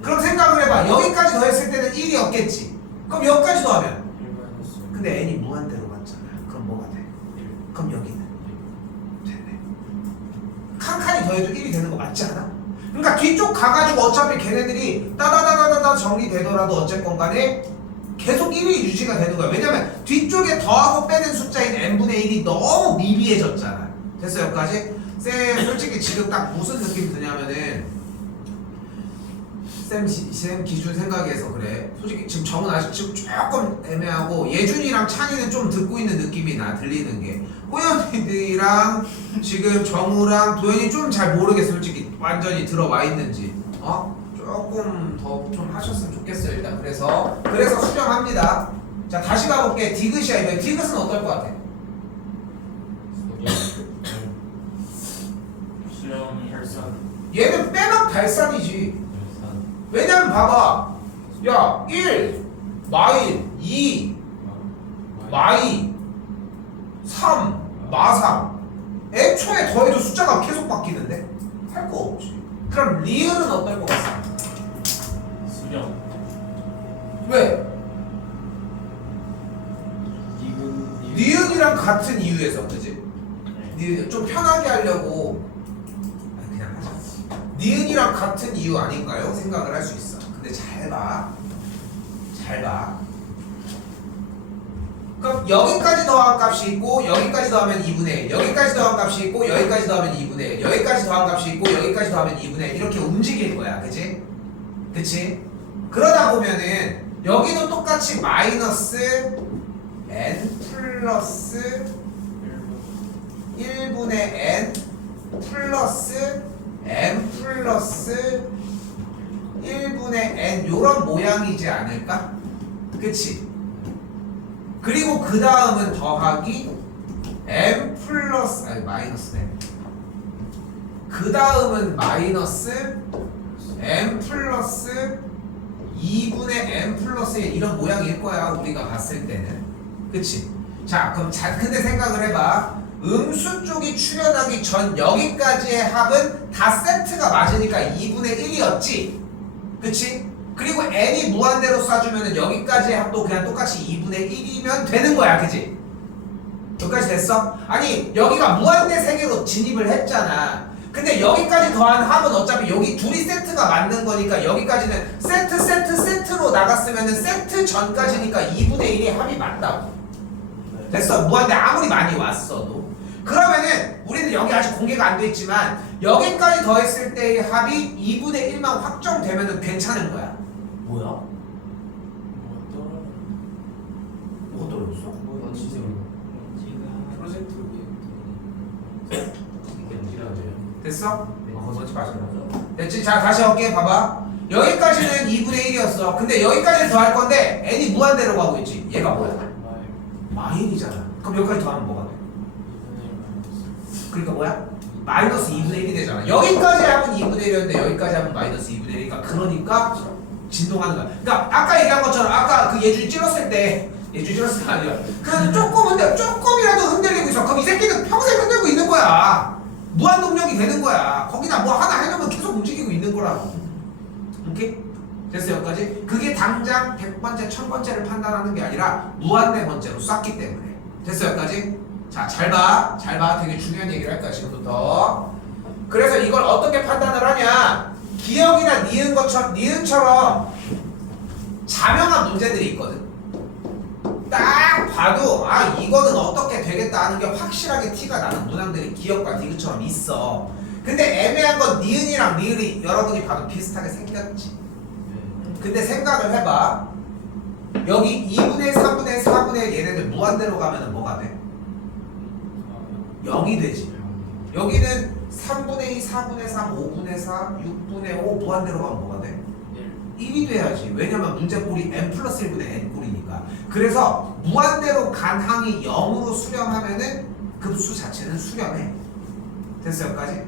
그럼 생각을 해봐. 여기까지 더했을 때는 1이 없겠지. 그럼 여기까지 더하면 1 마이너스 근데 n이 무한대로 갔잖아. 그럼 뭐가 돼? 1 그럼 여기는 되네. 칸칸이 더해도 1이 되는 거 맞지 않아? 그러니까 뒤쪽 가가지고 어차피 걔네들이 따다다다다다 정리되더라도 어쨌건 간에 계속 1이 유지가 되는 거야. 왜냐면 뒤쪽에 더하고 빼는 숫자인 n분의 1이 너무 미비해졌잖아. 됐어 여기까지? 쌤 솔직히 지금 딱 무슨 느낌 드냐면은 쌤 기준 생각해서 그래. 솔직히 지금 정은 아직 지금 조금 애매하고 예준이랑 찬이는 좀 듣고 있는 느낌이 나. 들리는 게 호연이랑 지금 정우랑 도현이 좀 잘 모르겠어. 솔직히 완전히 들어와 있는지 조금 더 좀 하셨으면 좋겠어요. 일단 그래서 수정합니다. 자 다시 가볼게. 디귿이야. 이거 디귿은 어떨 것 같아? 수렴 발산. 얘는 빼박 발산이지. 발산. 왜냐면 봐봐. 야 1 마일 2 마이 3 마삼 애초에 더해도 숫자가 계속 바뀌는데 할 거 없지. 그럼 리을은 어떨 것 같습니까? 수렴. 왜? 니은 니은이랑 같은 이유에서 그지? 네. 니은 좀 편하게 하려고 그냥 하자. 니은이랑 같은 이유 아닌가요? 생각을 할 수 있어. 근데 잘 봐. 그럼 여기까지 더한 값이 있고 여기까지 더하면 2분의 1 여기까지 더한 값이 있고 여기까지 더하면 2분의 1 여기까지 더한 값이 있고 여기까지 더하면 2분의 1 이렇게 움직일 거야. 그치? 그러다 보면은 여기도 똑같이 마이너스 n 플러스 1분의 n 플러스 m 플러스 1분의 n 요런 모양이지 않을까? 그치? 그리고 그 다음은 더하기 m 플러스 마이너스네. 그 다음은 마이너스 m 플러스 2분의 m 플러스 1 이런 모양일 거야 우리가 봤을 때는. 그치? 자 그럼 근데 생각을 해봐. 음수 쪽이 출현하기 전 여기까지의 합은 다 세트가 맞으니까 2분의 1이었지. 그치? 그리고 n이 무한대로 쏴주면 여기까지의 합도 그냥 똑같이 2분의 1이면 되는 거야. 그치? 여기까지 됐어? 아니 여기가 무한대 세계로 진입을 했잖아. 근데 여기까지 더한 합은 어차피 여기 둘이 세트가 맞는 거니까 여기까지는 세트로 나갔으면은 세트 전까지니까 2분의 1이 합이 맞다고. 됐어. 무한대 아무리 많이 왔어도. 그러면은 우리는 여기 아직 공개가 안 돼 있지만 여기까지 더했을 때의 합이 2분의 1만 확정되면은 괜찮은 거야. 뭐야? 뭐가 떨어졌어? 뭐 진짜 지금 프로젝트 위에 이게 움직여져요. 됐어? 거짓 마시고. 됐지? 자 다시 할게. 봐봐. 여기까지는 2분의 1이었어. 근데 여기까지 더할 건데 n이 무한대로 가고 있지. 얘가 뭐야? 마일이잖아. 그럼 여기까지 더하면 뭐가 돼? 그러니까 뭐야? 마이너스 2분의 1이 되잖아. 여기까지 하면 2분의 1이었는데 여기까지 하면 마이너스 2분의 1이니까 그러니까 진동하는 거야. 그러니까 아까 얘기한 것처럼 아까 그 예준이 찔렀을 때 예준이 찔렀을 때 아니야. 그래도 조금이라도 흔들리고 있어. 그럼 이 새끼는 평생 흔들고 있는 거야. 무한동력이 되는 거야. 거기다 뭐 하나 해놓으면 계속 움직이고 있는 거라고. 오케이? 됐어 여기까지? 그게 당장 100번째, 1000번째를 판단하는 게 아니라 무한대 번째로 쐈기 때문에. 됐어 여기까지? 자, 잘 봐. 되게 중요한 얘기를 할 거야 지금부터. 그래서 이걸 어떻게 판단을 하냐? 기억이나 니은처럼 자명한 문제들이 있거든. 딱 봐도 아 이거는 어떻게 되겠다 하는 게 확실하게 티가 나는 문항들이 기억과 니은처럼 있어. 근데 애매한 건 니은이랑 리을이 여러분이 봐도 비슷하게 생겼지. 근데 생각을 해봐. 여기 2분의 3분의 4분의 얘네들 무한대로 가면 뭐가 돼? 0이 되지. 여기는 3분의 2, 4분의 3, 5분의 4, 6분의 5 무한대로 가면 뭐가 돼? 1이 돼야지. 왜냐면 문제꼴이 n 플러스 1분의 n 꼴이니까. 그래서 무한대로 간 항이 0으로 수렴하면은 급수 자체는 수렴해. 됐어요? 여기까지?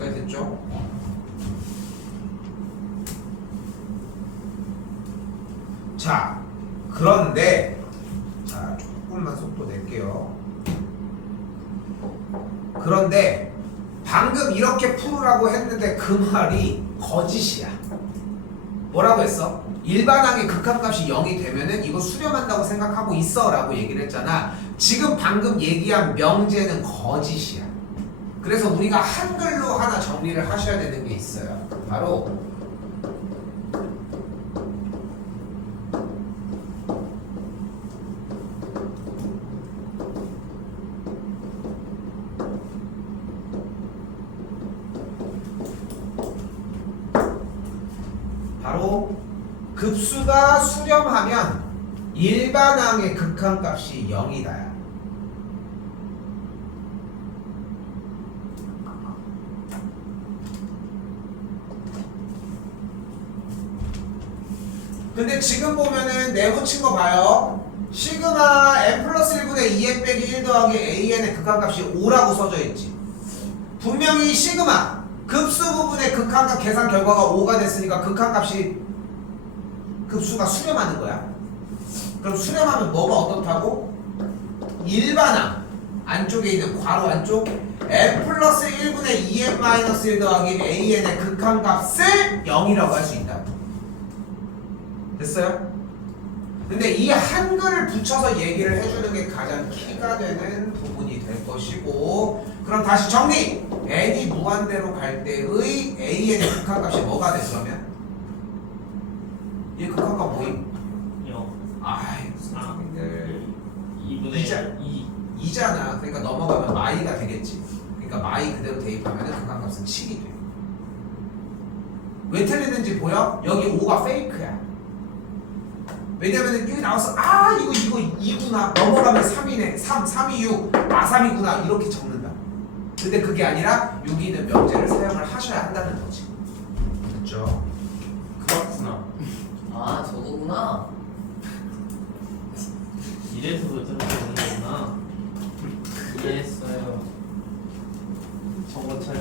여기까지 됐죠? 자, 그런데 자 조금만 속도 낼게요. 그런데 방금 이렇게 풀으라고 했는데 그 말이 거짓이야. 뭐라고 했어? 일반항의 극한값이 0이 되면은 이거 수렴한다고 생각하고 있어 라고 얘기를 했잖아. 지금 방금 얘기한 명제는 거짓이야. 그래서 우리가 한글로 하나 정리를 하셔야 되는 게 있어요. 바로 급수가 수렴하면 일반항의 극한값이 0이다. 근데 지금 보면은 내붙인 거 봐요. 시그마 n 플러스 1분의 2n 빼기 1 더하기 an의 극한값이 5라고 써져 있지. 분명히 시그마 급수 부분의 극한값 계산 결과가 5가 됐으니까 극한값이 급수가 수렴하는 거야. 그럼 수렴하면 뭐가 어떻다고? 일반항 안쪽에 있는 괄호 안쪽 n 플러스 1분의 2n 마이너스 1 더하기 an의 극한값을 0이라고 할 수 있다. 됐어요? 근데 이 한글을 붙여서 얘기를 해주는 게 가장 키가 되는 부분이 될 것이고, 그럼 다시 정리! n이 무한대로 갈 때의 an의 극한값이 뭐가 돼 그러면? 얘 극한값 뭐임? 0 아이 무슨 소리들 2분의 2 2잖아. 그러니까 넘어가면 마이가 되겠지. 그러니까 마이 그대로 대입하면 극한값은 7이 돼. 왜 틀리는지 보여? 여기 5가 페이크야. 왜냐면은 여기 나와서 아 이거 2구나 넘어가면 3이네 3이 6 아 3이구나 이렇게 적는다. 근데 그게 아니라 여기 있는 명제를 사용을 하셔야 한다는 거지. 됐죠? 그렇구나. 아 저거구나. 이래서도 저렇게 되는 거구나. 이해했어요. 저거 촬영.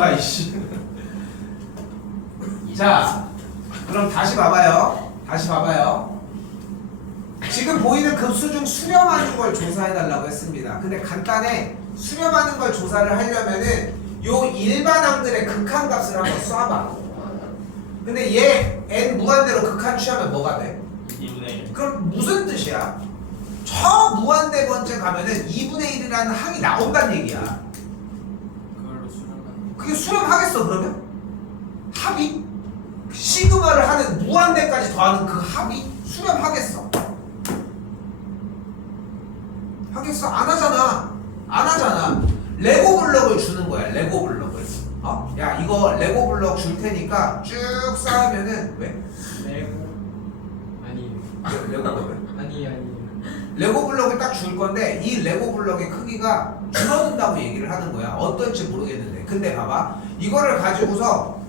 가 이씨. 자, 그럼 다시 봐봐요. 다시 봐봐요. 지금 보이는 급수 중 수렴하는 걸 조사해달라고 했습니다. 근데 간단해. 수렴하는 걸 조사를 하려면은 요 일반항들의 극한값을 한번 쏴봐. 근데 얘 n 무한대로 극한 취하면 뭐가 돼? 2분의 1. 그럼 무슨 뜻이야? 저 무한대 번째 가면은 2분의 1이라는 항이 나온다는 얘기야. 그걸로 수렴하는 그게 수렴하겠어 그러면? 합이? 시그마를 하는 무한대까지 더하는 그 합이 수렴하겠어? 하겠어? 안 하잖아. 안 하잖아. 레고 블럭을 주는 거야. 레고 블럭을. 어? 야 이거 레고 블럭 줄 테니까 쭉 쌓으면은 왜? 레고 아니 레고 블럭 아니 레고 블럭을 딱 줄 건데 이 레고 블럭의 크기가 줄어든다고 얘기를 하는 거야. 어떨지 모르겠는데. 근데 봐봐. 이거를 가지고서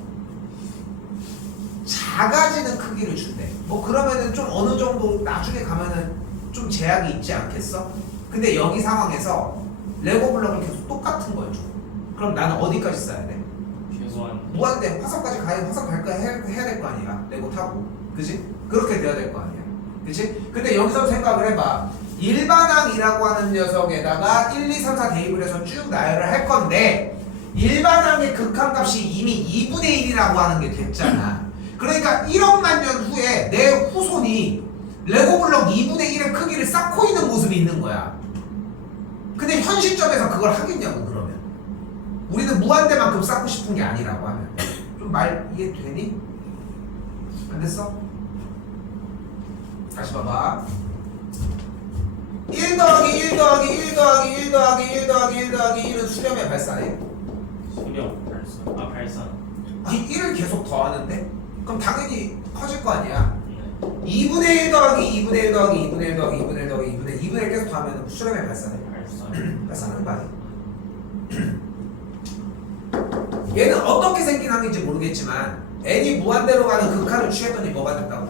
작아지는 크기를 준대. 뭐 그러면은 좀 어느 정도 나중에 가면은 좀 제약이 있지 않겠어? 근데 여기 상황에서 레고 블럭을 계속 똑같은 걸 줘. 그럼 나는 어디까지 써야 돼? 최소한 무한대 화성까지 가야 화성 갈까 해야 될 거 아니야. 레고 타고. 그지? 그렇게 돼야 될 거 아니야. 그치? 근데 여기서 생각을 해봐. 일반항이라고 하는 녀석에다가 1, 2, 3, 4 대입을 해서 쭉 나열을 할 건데 일반항의 극한값이 이미 2분의 1이라고 하는 게 됐잖아. 그러니까 1억만 년 후에 내 후손이 레고 블럭 2분의 1의 크기를 쌓고 있는 모습이 있는 거야. 근데 현 시점에서 그걸 하겠냐고 그러면. 우리는 무한대만큼 쌓고 싶은 게 아니라고 하면. 좀 말 이해되니? 안 됐어? 다시 봐봐. 1 더하기 1 더하기 1 더하기 1 더하기 1 더하기 1 더하기 1은 수렴의 발산해? 수렴 발산. 아 발산. 이 1을 계속 더하는데? 그럼 당연히 커질 거 아니야. 네. 2분의 1 더하기 2분의 1 더하기 2분의 1 더하기 2분의 1 더하기 2분의 1 계속 더하면 수렴의 발산해? 발산. 발산하는 거 아니야. 얘는 어떻게 생긴 항인지 모르겠지만 n이 무한대로 가는 극한을 취했더니 뭐가 됐다고?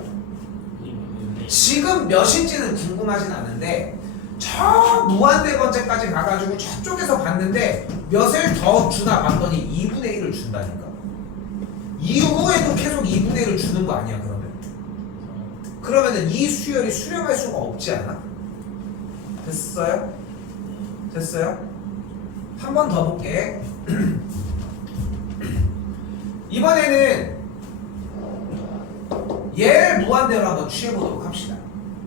2분의 1. 지금 몇인지는 궁금하진 않은데 저 무한대 번째까지 가가지고 저쪽에서 봤는데 몇을 더 주나 봤더니 2분의 1을 준다니까. 이후에도 계속 2분의 1을 주는 거 아니야 그러면? 그러면은 이 수열이 수렴할 수가 없지 않아? 됐어요? 됐어요? 한 번 더 볼게. 이번에는 얘를 무한대로 한번 취해보도록 합시다.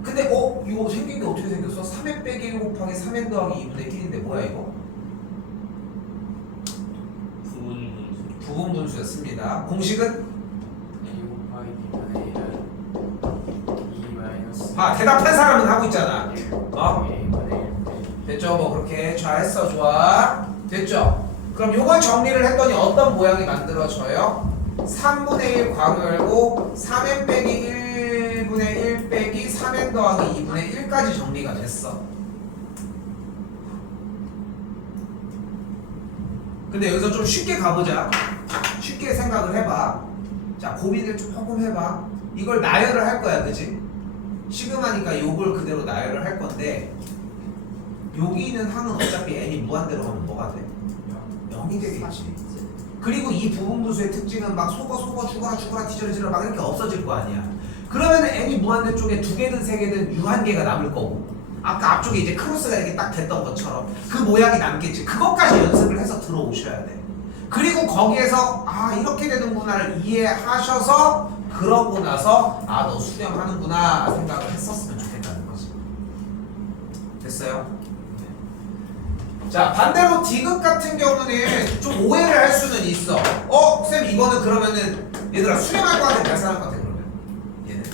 근데 이거 생긴 게 어떻게 생겼어? 3n 빼기 1 곱하기 3n 더하기 2분의 1인데 뭐야 이거? 부분분수. 부분분수였습니다. 공식은? A 곱하기 B분의 1은 2 마이너스 대답한 사람은 하고 있잖아. 1 곱하기 A분의 1 됐죠? 뭐 그렇게 잘했어. 좋아. 됐죠? 그럼 요걸 정리를 했더니 어떤 모양이 만들어져요? 3분의 1 괄호 열고 3n 빼기 1분의 1 빼기 3n 더하기 2분의 1까지 정리가 됐어. 근데 여기서 좀 쉽게 가보자. 쉽게 생각을 해봐. 자, 고민을 조금 해봐. 이걸 나열을 할 거야, 그치? 시그마니까 요걸 그대로 나열을 할 건데 여기 있는 항은 어차피 n이 무한대로 하면 뭐가 돼? 0이 되겠지. 그리고 이 부분분수의 특징은 막 죽어라 뒤져라 막 이렇게 없어질 거 아니야. 그러면은 n이 무한대 쪽에 2개든 3개든 유한계가 남을 거고 아까 앞쪽에 이제 크로스가 이렇게 딱 됐던 것처럼 그 모양이 남겠지. 그것까지 연습을 해서 들어오셔야 돼. 그리고 거기에서 이렇게 되는구나를 이해하셔서 그러고 나서 너 수렴하는구나 생각을 했었으면 좋겠다는 거지. 됐어요? 자, 반대로 D극 같은 경우는 좀 오해를 할 수는 있어. 쌤 이거는 그러면은 얘들아 수렴할 것 같아, 발산할 것 같아 그러면? 얘는?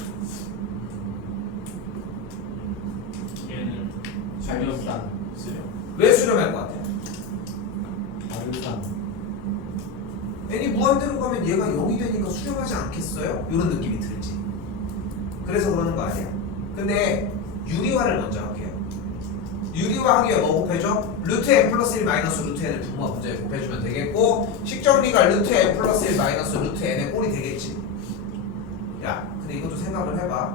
얘는 발산 수렴. 왜 수렴할 것 같아? 발산 n이 무한대로 가면 얘가 0이 되니까 수렴하지 않겠어요? 이런 느낌이 들지. 그래서 그러는 거 아니야. 근데 유리화를 먼저 할게요. 유리화 하기에 뭐 곱해줘? 루트 n 플러스 1 마이너스 루트 n을 분모가 문제에 곱해주면 되겠고 식정리가 루트 n 플러스 1 마이너스 루트 n의 꼴이 되겠지. 야, 근데 이것도 생각을 해봐.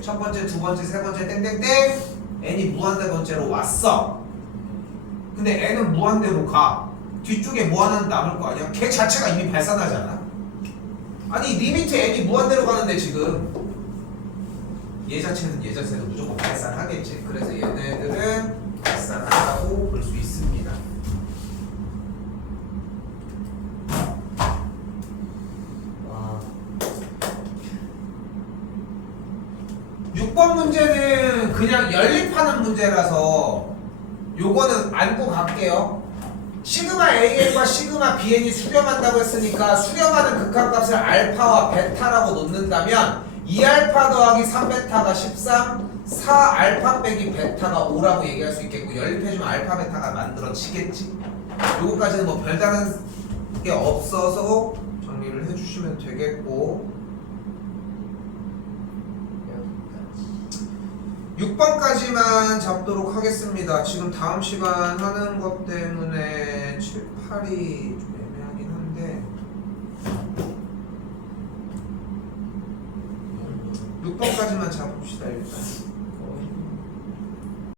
첫 번째, 두 번째, 세 번째 땡땡땡 n이 무한대 번째로 왔어. 근데 n은 무한대로 가. 뒤쪽에 뭐 하나는 남을 거 아니야? 걔 자체가 이미 발산하잖아. 아니 리미트 n이 무한대로 가는데 지금 얘 자체는 얘 자체도 무조건 발산하겠지. 그래서 얘네들은 발산한다고 볼 수 있습니다. 와 6번 문제는 그냥 연립하는 문제라서 요거는 안고 갈게요. 시그마 AN과 시그마 BN이 수렴한다고 했으니까 수렴하는 극한값을 알파와 베타라고 놓는다면 2알파 더하기 3베타가 13, 4알파 빼기 베타가 5라고 얘기할 수 있겠고 연립해주면 알파 베타가 만들어지겠지. 요거까지는 뭐 별다른 게 없어서 정리를 해주시면 되겠고 6번까지만 잡도록 하겠습니다. 지금 다음 시간 하는 것 때문에 7, 8이 좀 애매하긴 한데 6번까지만 잡읍시다 일단.